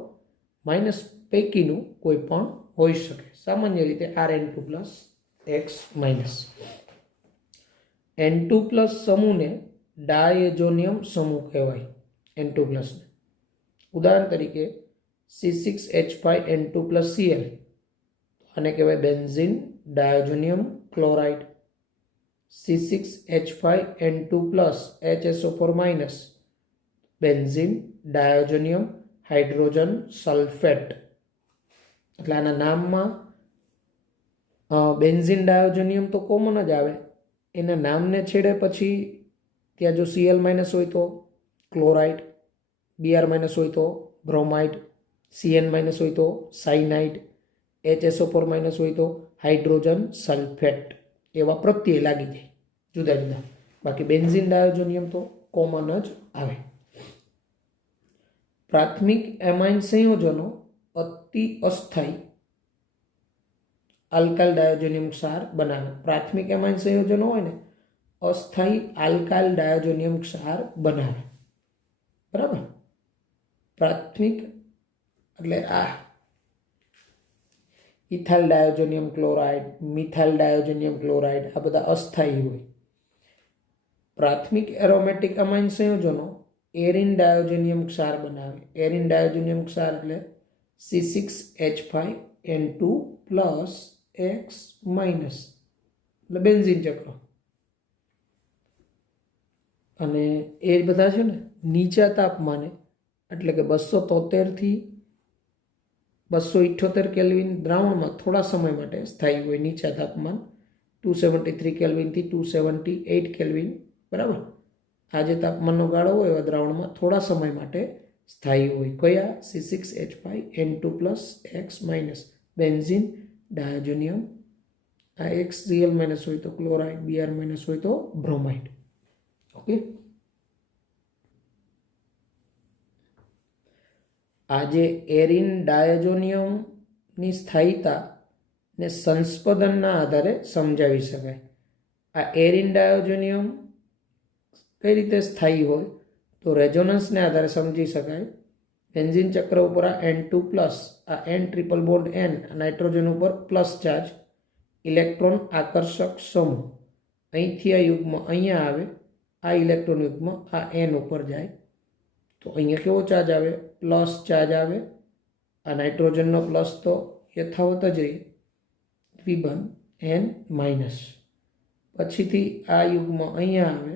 માઇનસ પૈકીનું કોઈ પણ હોઈ શકે. સામાન્ય રીતે Rn2 plus X minus. N2 plus સમૂહને ડાયજોનિયમ સમૂહ કહેવાય, N2 પ્લસને. ઉદાહરણ તરીકે C6H5N2 પ્લસ Cl, આને કહેવાય benzene diazonium chloride. C6H5N2 plus HSO4 minus benzene diazonium hydrogen sulphate. એટલે આના નામમાં બેન્ઝીન ડાયોજોનિયમ તો કોમન જ આવે, એના નામને છેડે પછી ત્યાં જો Cl માઇનસ હોય તો ક્લોરાઇડ, Br માઇનસ હોય તો બ્રોમાઇડ, Cn માઇનસ હોય તો સાઇનાઇડ, HSO4 માઇનસ હોય તો હાઇડ્રોજન સલ્ફેટ. એવા પ્રત્યય લાગી જાય જુદા જુદા. બાકી બેન્ઝીન ડાયોજોનિયમ તો કોમન જ આવે. પ્રાથમિક એમાઇન સંયોજનો અતિ અસ્થાયી આલ્કાઇલ ડાયોજોનિયમ ક્ષાર બનાવે. પ્રાથમિક એમાઇન સંયોજનો હોય ને અસ્થાયી આલ્કાઇલ ડાયોજોનિયમ ક્ષાર બનાવે. બરાબર. પ્રાથમિક એટલે આ ઇથાઇલ ડાયોજોનિયમ ક્લોરાઇડ, મિથાઇલ ડાયોજોનિયમ ક્લોરાઇડ, આ બધા અસ્થાયી હોય. પ્રાથમિક એરોમેટિક અમાઇન સંયોજનો એરિન ડાયોજોનિયમ ક્ષાર બનાવે. એરિન ડાયોજોનિયમ ક્ષાર એટલે C6H5N2 પ્લસ એક્સ માઇનસ, એટલે બેન્ઝીન ચક્ર. અને એ બધા છે ને નીચા તાપમાને, એટલે કે 273 થી 278 કેલ્વિન દ્રાવણમાં થોડા સમય માટે સ્થાયી હોય. નીચા તાપમાન 273 કેલ્વિનથી 278 કેલ્વિન, બરાબર. આ જે તાપમાનનો ગાળો હોય એવા દ્રાવણમાં થોડા સમય માટે સ્થાયી હોય. કયા? C6H5N2 X minus benzene ડાયોજોનિયમ. આ XCl માઇનસ હોય તો ક્લોરાઇડ, Br માઇનસ હોય તો બ્રોમાઇડ. ઓકે, આ જે એરિન ડાયોજોનિયમની સ્થાયીતા ને સંસ્પદનના આધારે સમજાવી શકાય. આ એરિન ડાયોજોનિયમ કઈ રીતે સ્થાયી હોય તો રેઝોનન્સને આધારે સમજી શકાય. બેન્ઝીન ચક્ર ઉપર આ N2+, આ N triple bond N, nitrogen ઉપર પ્લસ ચાર્જ, ઇલેક્ટ્રોન આકર્ષક સમૂહ. અહીંથી આ યુગ્મ અહીંયા આવે, આ ઇલેક્ટ્રોન યુગ્મ આ N ઉપર જાય તો અહીંયા કેવો ચાર્જ આવે? પ્લસ ચાર્જ આવે. આ નાઇટ્રોજનનો પ્લસ તો યથાવત જ રહી, દ્વિબંધ N માઇનસ. પછીથી આ યુગ્મ અહીંયા આવે,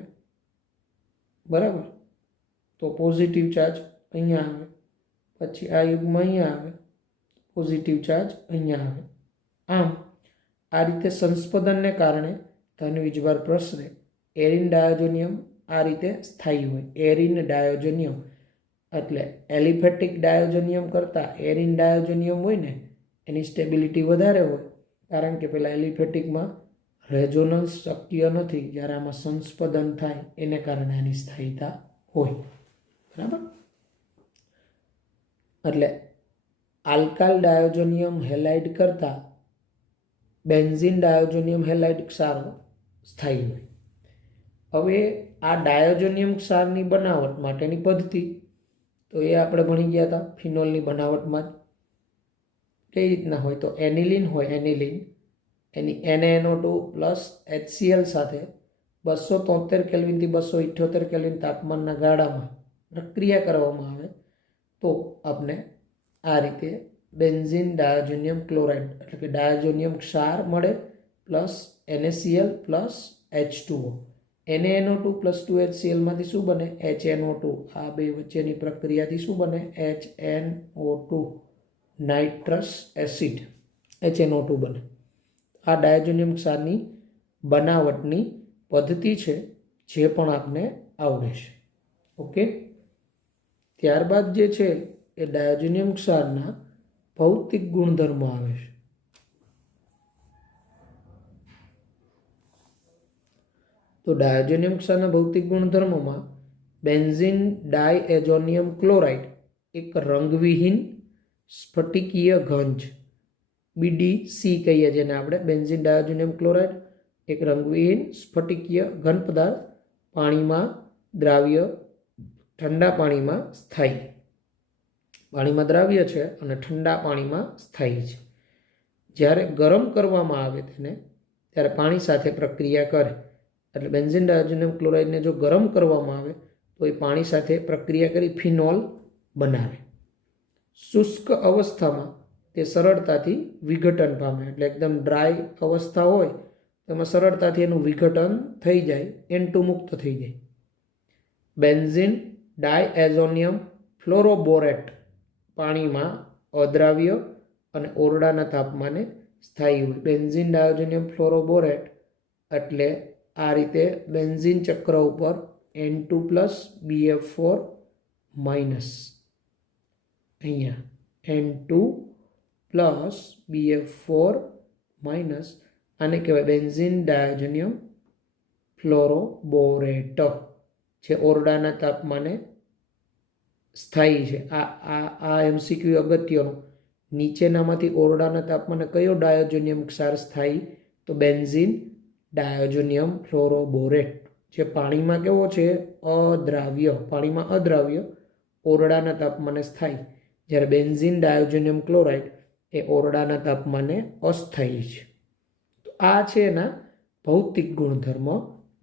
બરાબર, તો પોઝિટિવ ચાર્જ અહીંયા આવે. પછી આ યુગ્મ અહીંયા આવે, પોઝિટિવ ચાર્જ અહીંયા આવે. આમ આ રીતે સંસ્પદનને કારણે ધન વીજભાર પ્રસરે. એરિન ડાયોજોનિયમ આ રીતે સ્થાયી હોય. એરિન ડાયોજોનિયમ એટલે એલિફેટિક ડાયોજોનિયમ કરતાં એરિન ડાયોજોનિયમ હોય ને એની સ્ટેબિલિટી વધારે હોય, કારણ કે પેલા એલિફેટિકમાં રેઝોનન્સ શક્ય નથી. જ્યારે આમાં સંસ્પદન થાય એને કારણે આની સ્થાયીતા હોય, બરાબર. એટલે આલ્કાઇલ ડાયોજોનિયમ હેલાઇડ કરતાં બેન્ઝીન ડાયોજોનિયમ હેલાઇડ ક્ષારો સ્થાયી હોય. હવે આ ડાયોજોનિયમ ક્ષારની બનાવટ માટેની પદ્ધતિ તો એ આપણે ભણી ગયા હતા ફિનોલની બનાવટમાં જ. કઈ રીતના હોય તો એનિલિન હોય, એનિલિન એની NaNO2 HCl સાથે 273 કેલ્વિનથી 278 કેલ્વિન તાપમાનના ગાળામાં પ્રક્રિયા કરવામાં આવે તો આપણે આ રીતે બેન્ઝીન ડાયોજોનિયમ ક્લોરાઇડ એટલે કે ડાયોજોનિયમ ક્ષાર મળે, plus NaCl plus H2O. NaNO2 + 2HCl માંથી શું બને? HNO2. આ બે વચ્ચેની પ્રક્રિયાથી શું બને? HNO2 નાઇટ્રસ એસિડ, HNO2 બને. આ ડાયોજોનિયમ ક્ષારની બનાવટની પદ્ધતિ છે જે પણ આપને આવડે છે. ઓકે, ત્યારબાદ જે છે એ ડાયોજોનિયમ ક્ષારના ભૌતિક ગુણધર્મો આવે છે. તો ડાયોજોનિયમ ક્ષારના ભૌતિક ગુણધર્મોમાં બેન્ઝીન ડાયએઝોનિયમ ક્લોરાઇડ એક રંગવિહીન સ્ફટિકીય ઘન છે. BDC કહીએ જેને આપણે. બેન્ઝીન ડાયોજોનિયમ ક્લોરાઇડ એક રંગવિહીન સ્ફટિકીય ઘન પદાર્થ, પાણીમાં દ્રાવ્ય, ઠંડા પાણીમાં સ્થાયી. પાણીમાં દ્રાવ્ય છે અને ઠંડા પાણીમાં સ્થાયી છે. જ્યારે ગરમ કરવામાં આવે તેને ત્યારે પાણી સાથે પ્રક્રિયા કરે. એટલે બેન્ઝીન ડાયોજોનિયમ ક્લોરાઇડને જો ગરમ કરવામાં આવે તો એ પાણી સાથે પ્રક્રિયા કરી ફિનોલ બનાવે. શુષ્ક અવસ્થામાં તે સરળતાથી વિઘટન પામે. એટલે એકદમ ડ્રાય અવસ્થા હોય તેમાં સરળતાથી એનું વિઘટન થઈ જાય, N2 મુક્ત થઈ જાય. બેન્ઝીન ડાયએઝોનિયમ ફ્લોરોબોરેટ પાણીમાં અદ્રાવ્ય અને ઓરડાના તાપમાને સ્થાયી હોય. બેન્ઝીન ડાયોજોનિયમ ફ્લોરોબોરેટ એટલે આ રીતે બેન્ઝીન ચક્ર ઉપર N2 + BF4 માઇનસ, અહીંયા N2 + BF4 માઇનસ, આને કહેવાય બેન્ઝીન ડાયોજોનિયમ ફ્લોરોબોરેટ, જે ઓરડાના તાપમાને સ્થાયી છે. આ MCQ અગત્યનો. નીચેનામાંથી ઓરડાના તાપમાને કયો ડાયોજોનિયમ ક્ષાર સ્થાયી? તો બેન્ઝીન ડાયોજોનિયમ ફ્લોરોબોરેટ, જે પાણીમાં કેવો છે? અદ્રાવ્ય. પાણીમાં અદ્રાવ્ય, ઓરડાના તાપમાને સ્થાયી. જ્યારે બેન્ઝીન ડાયોજોનિયમ ક્લોરાઇડ એ ઓરડાના તાપમાને અસ્થાયી છે. તો આ છે એના ભૌતિક ગુણધર્મો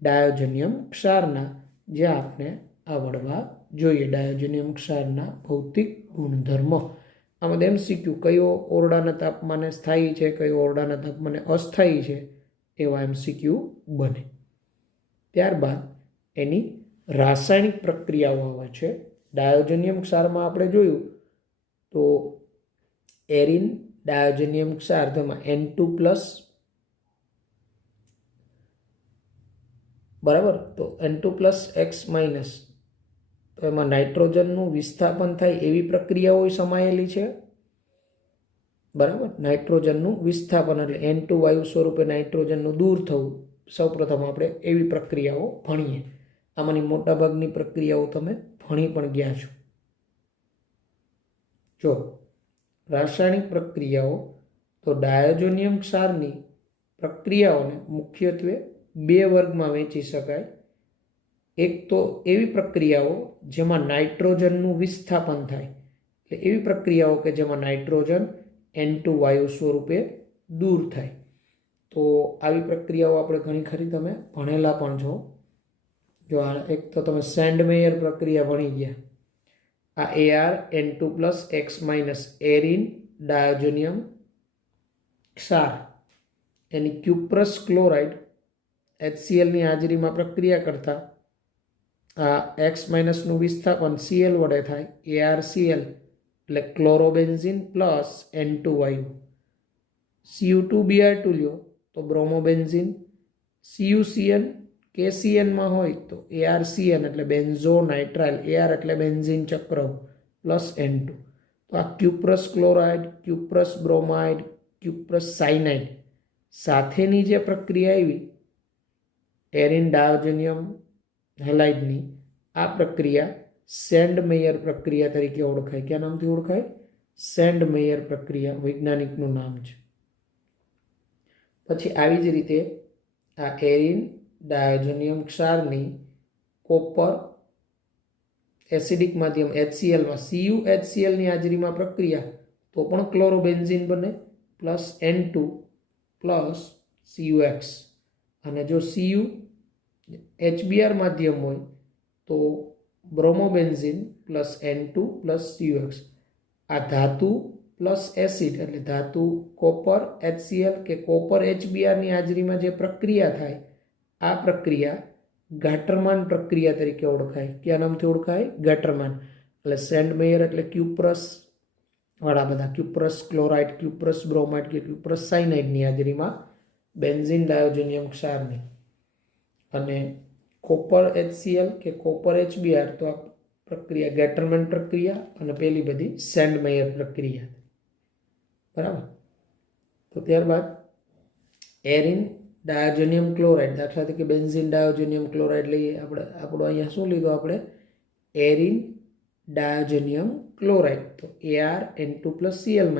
ડાયોજોનિયમ ક્ષારના, જે આપણે આવડવા જોઈએ. ડાયોજોનિયમ ક્ષારના ભૌતિક ગુણધર્મો. આમાં MCQ કયો ઓરડાના તાપમાને સ્થાયી છે, કયો ઓરડાના તાપમાને અસ્થાયી છે, એવા MCQ બને. ત્યારબાદ એની રાસાયણિક પ્રક્રિયાઓ આવે છે. ડાયોજેનિયમ ક્ષારમાં આપણે જોયું તો એરિન ડાયોજેનિયમ ક્ષાર, તેમાં N2+, બરાબર. તો N2+X-, તો એમાં નાઇટ્રોજનનું વિસ્થાપન થાય એવી પ્રક્રિયાઓ સમાયેલી છે, બરાબર. નાઇટ્રોજનનું વિસ્થાપન એટલે N2 વાયુ સ્વરૂપે નાઇટ્રોજનનું દૂર થવું. સૌપ્રથમ આપણે એવી પ્રક્રિયાઓ ભણીએ. આમાંની મોટાભાગની પ્રક્રિયાઓ તમે ભણી પણ ગયા છો. જો રાસાયણિક પ્રક્રિયાઓ, તો ડાયોજેનિયમ ક્ષારની પ્રક્રિયાઓને મુખ્યત્વે બે વર્ગમાં વહેંચી શકાય. એક તો એવી પ્રક્રિયાઓ જેમાં નાઇટ્રોજનનું વિસ્થાપન થાય, એટલે એવી પ્રક્રિયાઓ કે જેમાં નાઇટ્રોજન N2 વાયુ સ્વરૂપે દૂર થાય. તો આવી પ્રક્રિયાઓ આપણે ઘણી ખરી તમે ભણેલા પણ છો. જો આ એક તો તમે સેન્ડમેયર પ્રક્રિયા ભણી ગયા. આ Ar N2+X- એરિન ડાયોજેનિયમ ક્ષાર એની ક્યુપ્રસ ક્લોરાઇડ HCl ની હાજરીમાં પ્રક્રિયા કરતા આ X- નું વિસ્થાપન Cl વડે થાય, ArCl એટલે ક્લોરોબેન્ઝીન પ્લસ N2 વાયુ. Cu2Br2 લ્યો તો બ્રોમોબેન્ઝીન, CuCN KCN માં હોય તો ArCN એટલે બેન્ઝો નાઇટ્રાઇલ, Ar એટલે બેન્ઝીન ચક્ર પ્લસ N2. તો આ cuprous chloride, cuprous bromide, cuprous cyanide સાથેની જે પ્રક્રિયા આવી એરિન ડાયોજેનિયમ હેલાઇડની, આ પ્રક્રિયા સેન્ડમેયર પ્રક્રિયા તરીકે ઓળખાય. ક્યાં નામથી ઓળખાય? સેન્ડમેયર પ્રક્રિયા વૈજ્ઞાનિકનું નામ છે. પછી આવી જ રીતે આ એરિન ડાયોજેનિયમ ક્ષારની કોપર એસિડિક માધ્યમ HClમાં CuHCl ની હાજરીમાં પ્રક્રિયા તો પણ ક્લોરોબેન્ઝીન બને પ્લસ N2 પ્લસ CuX. અને જો Cu HBr માધ્યમ હોય તો બ્રોમોબેન્ઝીન પ્લસ N2 પ્લસ CuX. આ ધાતુ પ્લસ એસિડ એટલે ધાતુ કોપર HCl કે કોપર HBr ની હાજરીમાં જે પ્રક્રિયા થાય, આ પ્રક્રિયા ગાટરમાન પ્રક્રિયા તરીકે ઓળખાય. કયા નામથી ઓળખાય? ગાટરમાન. એટલે સેન્ડમેયર એટલે ક્યુપ્રસ વાળા બધા ક્યુપ્રસ ક્લોરાઇડ, ક્યુપ્રસ બ્રોમાઇડ કે ક્યુપ્રસ સાયનાઇડની હાજરીમાં બેન્ઝીન ડાયોજેનિયમ ક્ષારની, અને કોપર HCl કે કોપર HBr તો આ પ્રક્રિયા ગેટરમેન પ્રક્રિયા, અને પેલી બધી સેન્ડમેયર પ્રક્રિયા, બરાબર. તો ત્યારબાદ એરિન ડાયોજેનિયમ ક્લોરાઇડ, દાખલા તરીકે બેન્ઝીન ડાયોજેનિયમ ક્લોરાઇડ લઈએ આપણે. આપણો અહીંયા શું લીધું આપણે? Arene diazonium chloride. તો Ar N2+Cl-,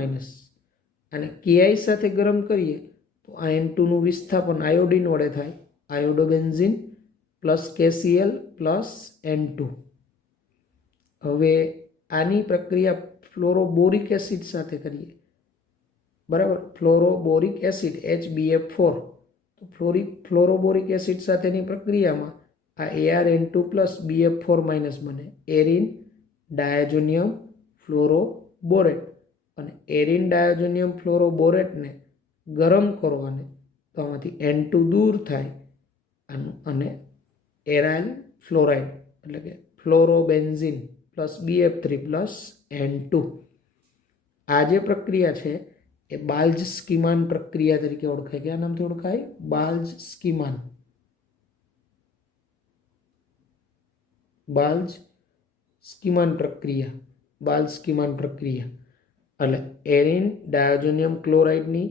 અને Ki સાથે ગરમ કરીએ તો આ N2 નું વિસ્થાપન આયોડિન વડે થાય, આયોડોબેન્ઝીન પ્લસ KCl પ્લસ N2. હવે આની પ્રક્રિયા ફ્લોરોબોરિક એસિડ સાથે કરીએ, બરાબર. ફ્લોરોબોરિક એસિડ HBF4. તો ફ્લોરોબોરિક એસિડ સાથેની પ્રક્રિયામાં આ Ar N2+BF4- બને, એરિન ડાયોજેનિયમ ફ્લોરોબોરેટ. અને એરિન ડાયોજેનિયમ ફ્લોરોબોરેટને ગરમ કરવાને તો આમાંથી N2 દૂર થાય અને એરાઇલ ફ્લોરાઇડ એટલે કે ફ્લોરોબેન્ઝીન પ્લસ BF3+N2. આ જે પ્રક્રિયા છે એ બાલ્ઝ-સ્કીમાન પ્રક્રિયા તરીકે ઓળખાય. કયા નામથી ઓળખાય? બાલ્ઝ-સ્કીમાન. બાલ્ઝ-સ્કીમાન પ્રક્રિયા, બાલ્ઝ-સ્કીમાન પ્રક્રિયા. એટલે એરિન ડાયોજેનિયમ ક્લોરાઇડની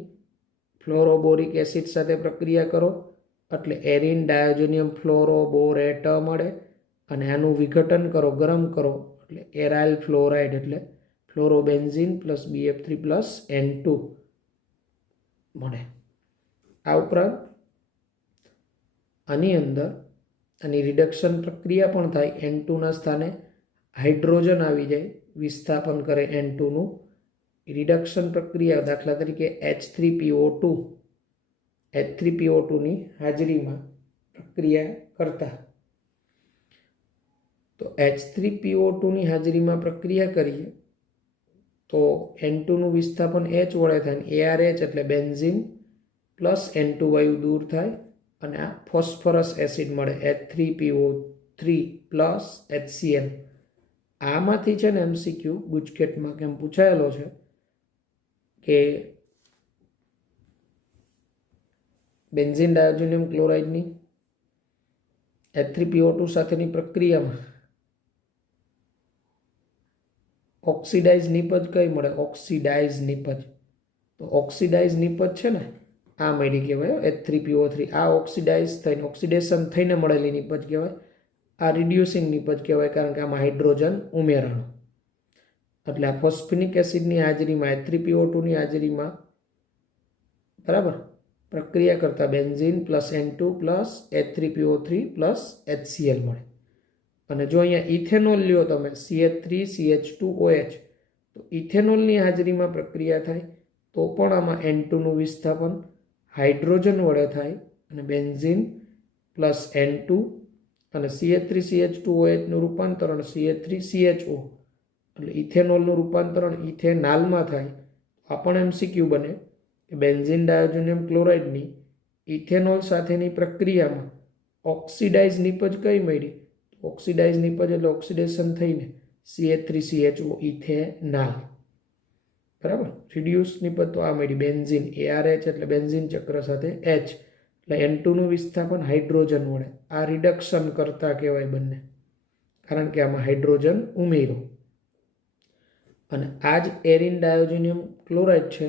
ફ્લોરોબોરિક એસિડ સાથે પ્રક્રિયા કરો એટલે એરિન ડાયોજેનિયમ ફ્લોરોબોરેટ મળે, અને આનું વિઘટન કરો, ગરમ કરો એટલે એરાઇલ ફ્લોરાઇડ એટલે ફ્લોરોબેન્ઝીન પ્લસ BF3+N2 મળે. આ ઉપરાંત આની અંદર આની રિડક્શન પ્રક્રિયા પણ થાય. N2 ના સ્થાને હાઇડ્રોજન આવી જાય, વિસ્થાપન કરે N2 નું. રિડક્શન પ્રક્રિયા દાખલા તરીકે H3PO2 ની હાજરીમાં પ્રક્રિયા કરતા, તો H3PO2 ની હાજરીમાં પ્રક્રિયા કરીએ તો N2નું વિસ્થાપન H વડે થાય ને ARH એટલે બેન્ઝીન પ્લસ N2 વાયુ દૂર થાય અને આ ફોસ્ફરસ એસિડ મળે H3PO3 પ્લસ HCl. આમાંથી છે ને MCQ ગુજકેટમાં કેમ પૂછાયેલો છે કે બેન્ઝીન ડાયોજોનિયમ ક્લોરાઇડની H3PO2 સાથેની પ્રક્રિયામાં ઓક્સિડાઇઝ નિપજ કઈ મળે? ઓક્સિડાઇઝ નિપજ. તો ઓક્સિડાઇઝ નિપજ છે ને આ મળી કહેવાય H3PO3. આ ઓક્સિડાઇઝ થઈને ઓક્સિડેશન થઈને મળેલી નિપજ કહેવાય. આ રિડ્યુસિંગ નિપજ કહેવાય કારણ કે આમાં હાઇડ્રોજન ઉમેરાણું. એટલે આ ફોસ્ફેનિક એસિડની હાજરીમાં H3PO2ની હાજરીમાં બરાબર પ્રક્રિયા કરતા benzene plus N2 plus H3PO3 plus HCl મળે. અને જો અહીંયા ઇથેનોલ લ્યો તમે CH3CH2OH તો ઇથેનોલની હાજરીમાં પ્રક્રિયા થાય તો પણ આમાં N2નું વિસ્થાપન હાઇડ્રોજન વડે થાય અને બેન્ઝીન પ્લસ N2 અને CH3CH2OHનું રૂપાંતરણ CH3CHO એટલે ઇથેનોલનું રૂપાંતરણ ઇથેનાલમાં થાય. આ પણ MCQ બને કે બેન્ઝીન ડાયોજોનિયમ ક્લોરાઇડની ઇથેનોલ સાથેની પ્રક્રિયામાં ઓક્સિડાઇઝ નિપજ કઈ મળી? ઓક્સિડાઇઝ નિપજ એટલે ઓક્સિડેશન થઈને CH3CHO ઇથેનાલ. બરાબર. રિડ્યુસ નિપજ તો આ મળી બેન્ઝીન ARH એટલે બેન્ઝીન ચક્ર સાથે H એટલે N2નું વિસ્થાપન હાઇડ્રોજન વડે. આ રિડક્શન કરતા કહેવાય બંને કારણ કે આમાં હાઇડ્રોજન ઉમેરો. અને આ જ એરિન ડાયોજોનિયમ ક્લોરાઇડ છે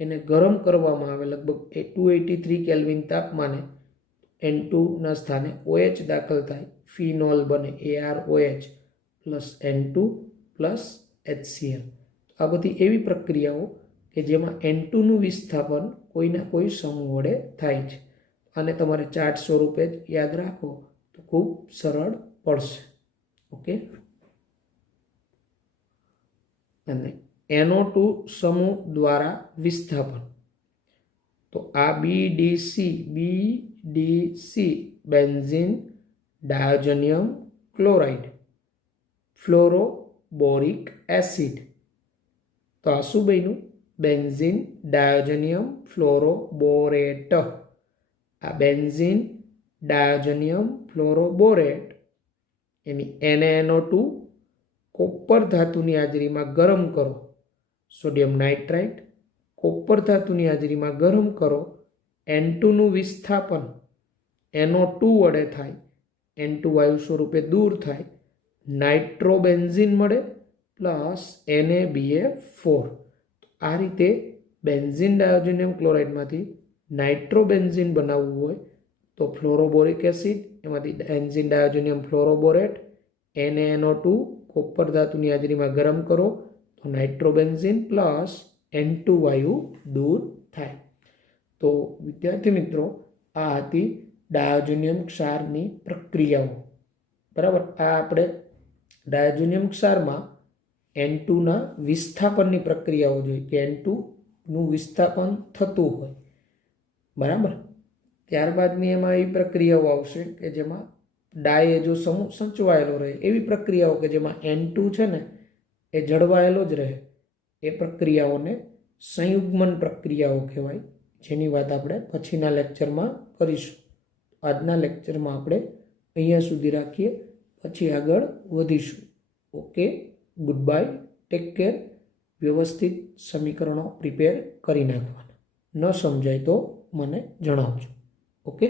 એને ગરમ કરવામાં આવે લગભગ 283 કેલ્વિન તાપમાને N2ના સ્થાને OH દાખલ થાય ફિનોલ બને AROH plus N2 plus HCl. આ બધી એવી પ્રક્રિયાઓ કે જેમાં N2નું વિસ્થાપન કોઈના કોઈ સમૂહ વડે થાય છે. અને તમારે ચાર્ટ સ્વરૂપે જ યાદ રાખો તો ખૂબ સરળ પડશે. ઓકે. અને NO2 સમૂહ દ્વારા વિસ્થાપન તો આ BDC benzene diazonium chloride ફ્લોરોબોરિક acid. તો આ શું બન્યું? બેન્ઝીન ડાયોજોનિયમ ફ્લોરોબોરેટ. આ બેન્ઝીન ડાયોજોનિયમ ફ્લોરોબોરેટ એની NaNO2 કોપર ધાતુની હાજરીમાં ગરમ કરો. સોડિયમ નાઇટ્રાઇટ કોપર ધાતુની હાજરીમાં ગરમ કરો. N2નું વિસ્થાપન NO2 વડે થાય. N2 વાયુ સ્વરૂપે દૂર થાય. નાઇટ્રોબેન્ઝીન મળે પ્લસ NaBA4. આ રીતે બેન્ઝીન ડાયોજોનિયમ ક્લોરાઇડમાંથી નાઇટ્રોબેન્ઝીન બનાવવું હોય તો ફ્લોરોબોરિક એસિડ એમાંથી બેન્ઝીન ડાયોજોનિયમ ફ્લોરોબોરેટ NaNO2 કોપર ધાતુની હાજરીમાં ગરમ કરો તો નાઇટ્રોબેન્ઝીન પ્લસ N2 વાયુ દૂર થાય. તો વિદ્યાર્થી મિત્રો આ હતી ડાયોજોનિયમ ક્ષારની પ્રક્રિયાઓ. બરાબર. આ આપણે ડાયોજોનિયમ ક્ષારમાં N2ના વિસ્થાપનની પ્રક્રિયાઓ જોઈ કે N2નું વિસ્થાપન થતું હોય. બરાબર. ત્યારબાદની એમાં એવી પ્રક્રિયાઓ આવશે કે જેમાં ડાય જો સમૂહ સચવાયેલો રહે એવી પ્રક્રિયાઓ કે જેમાં N2 છે ને એ જળવાયેલો જ રહે એ પ્રક્રિયાઓને સંયુગ્મન પ્રક્રિયાઓ કહેવાય, જેની વાત આપણે પછીના લેક્ચરમાં કરીશું. આજના લેક્ચરમાં આપણે અહીંયા સુધી રાખીએ, પછી આગળ વધીશું. Okay, good bye, take care. વ્યવસ્થિત સમીકરણો પ્રિપેર કરી નાખવાના. ન સમજાય તો મને જણાવજો. ઓકે.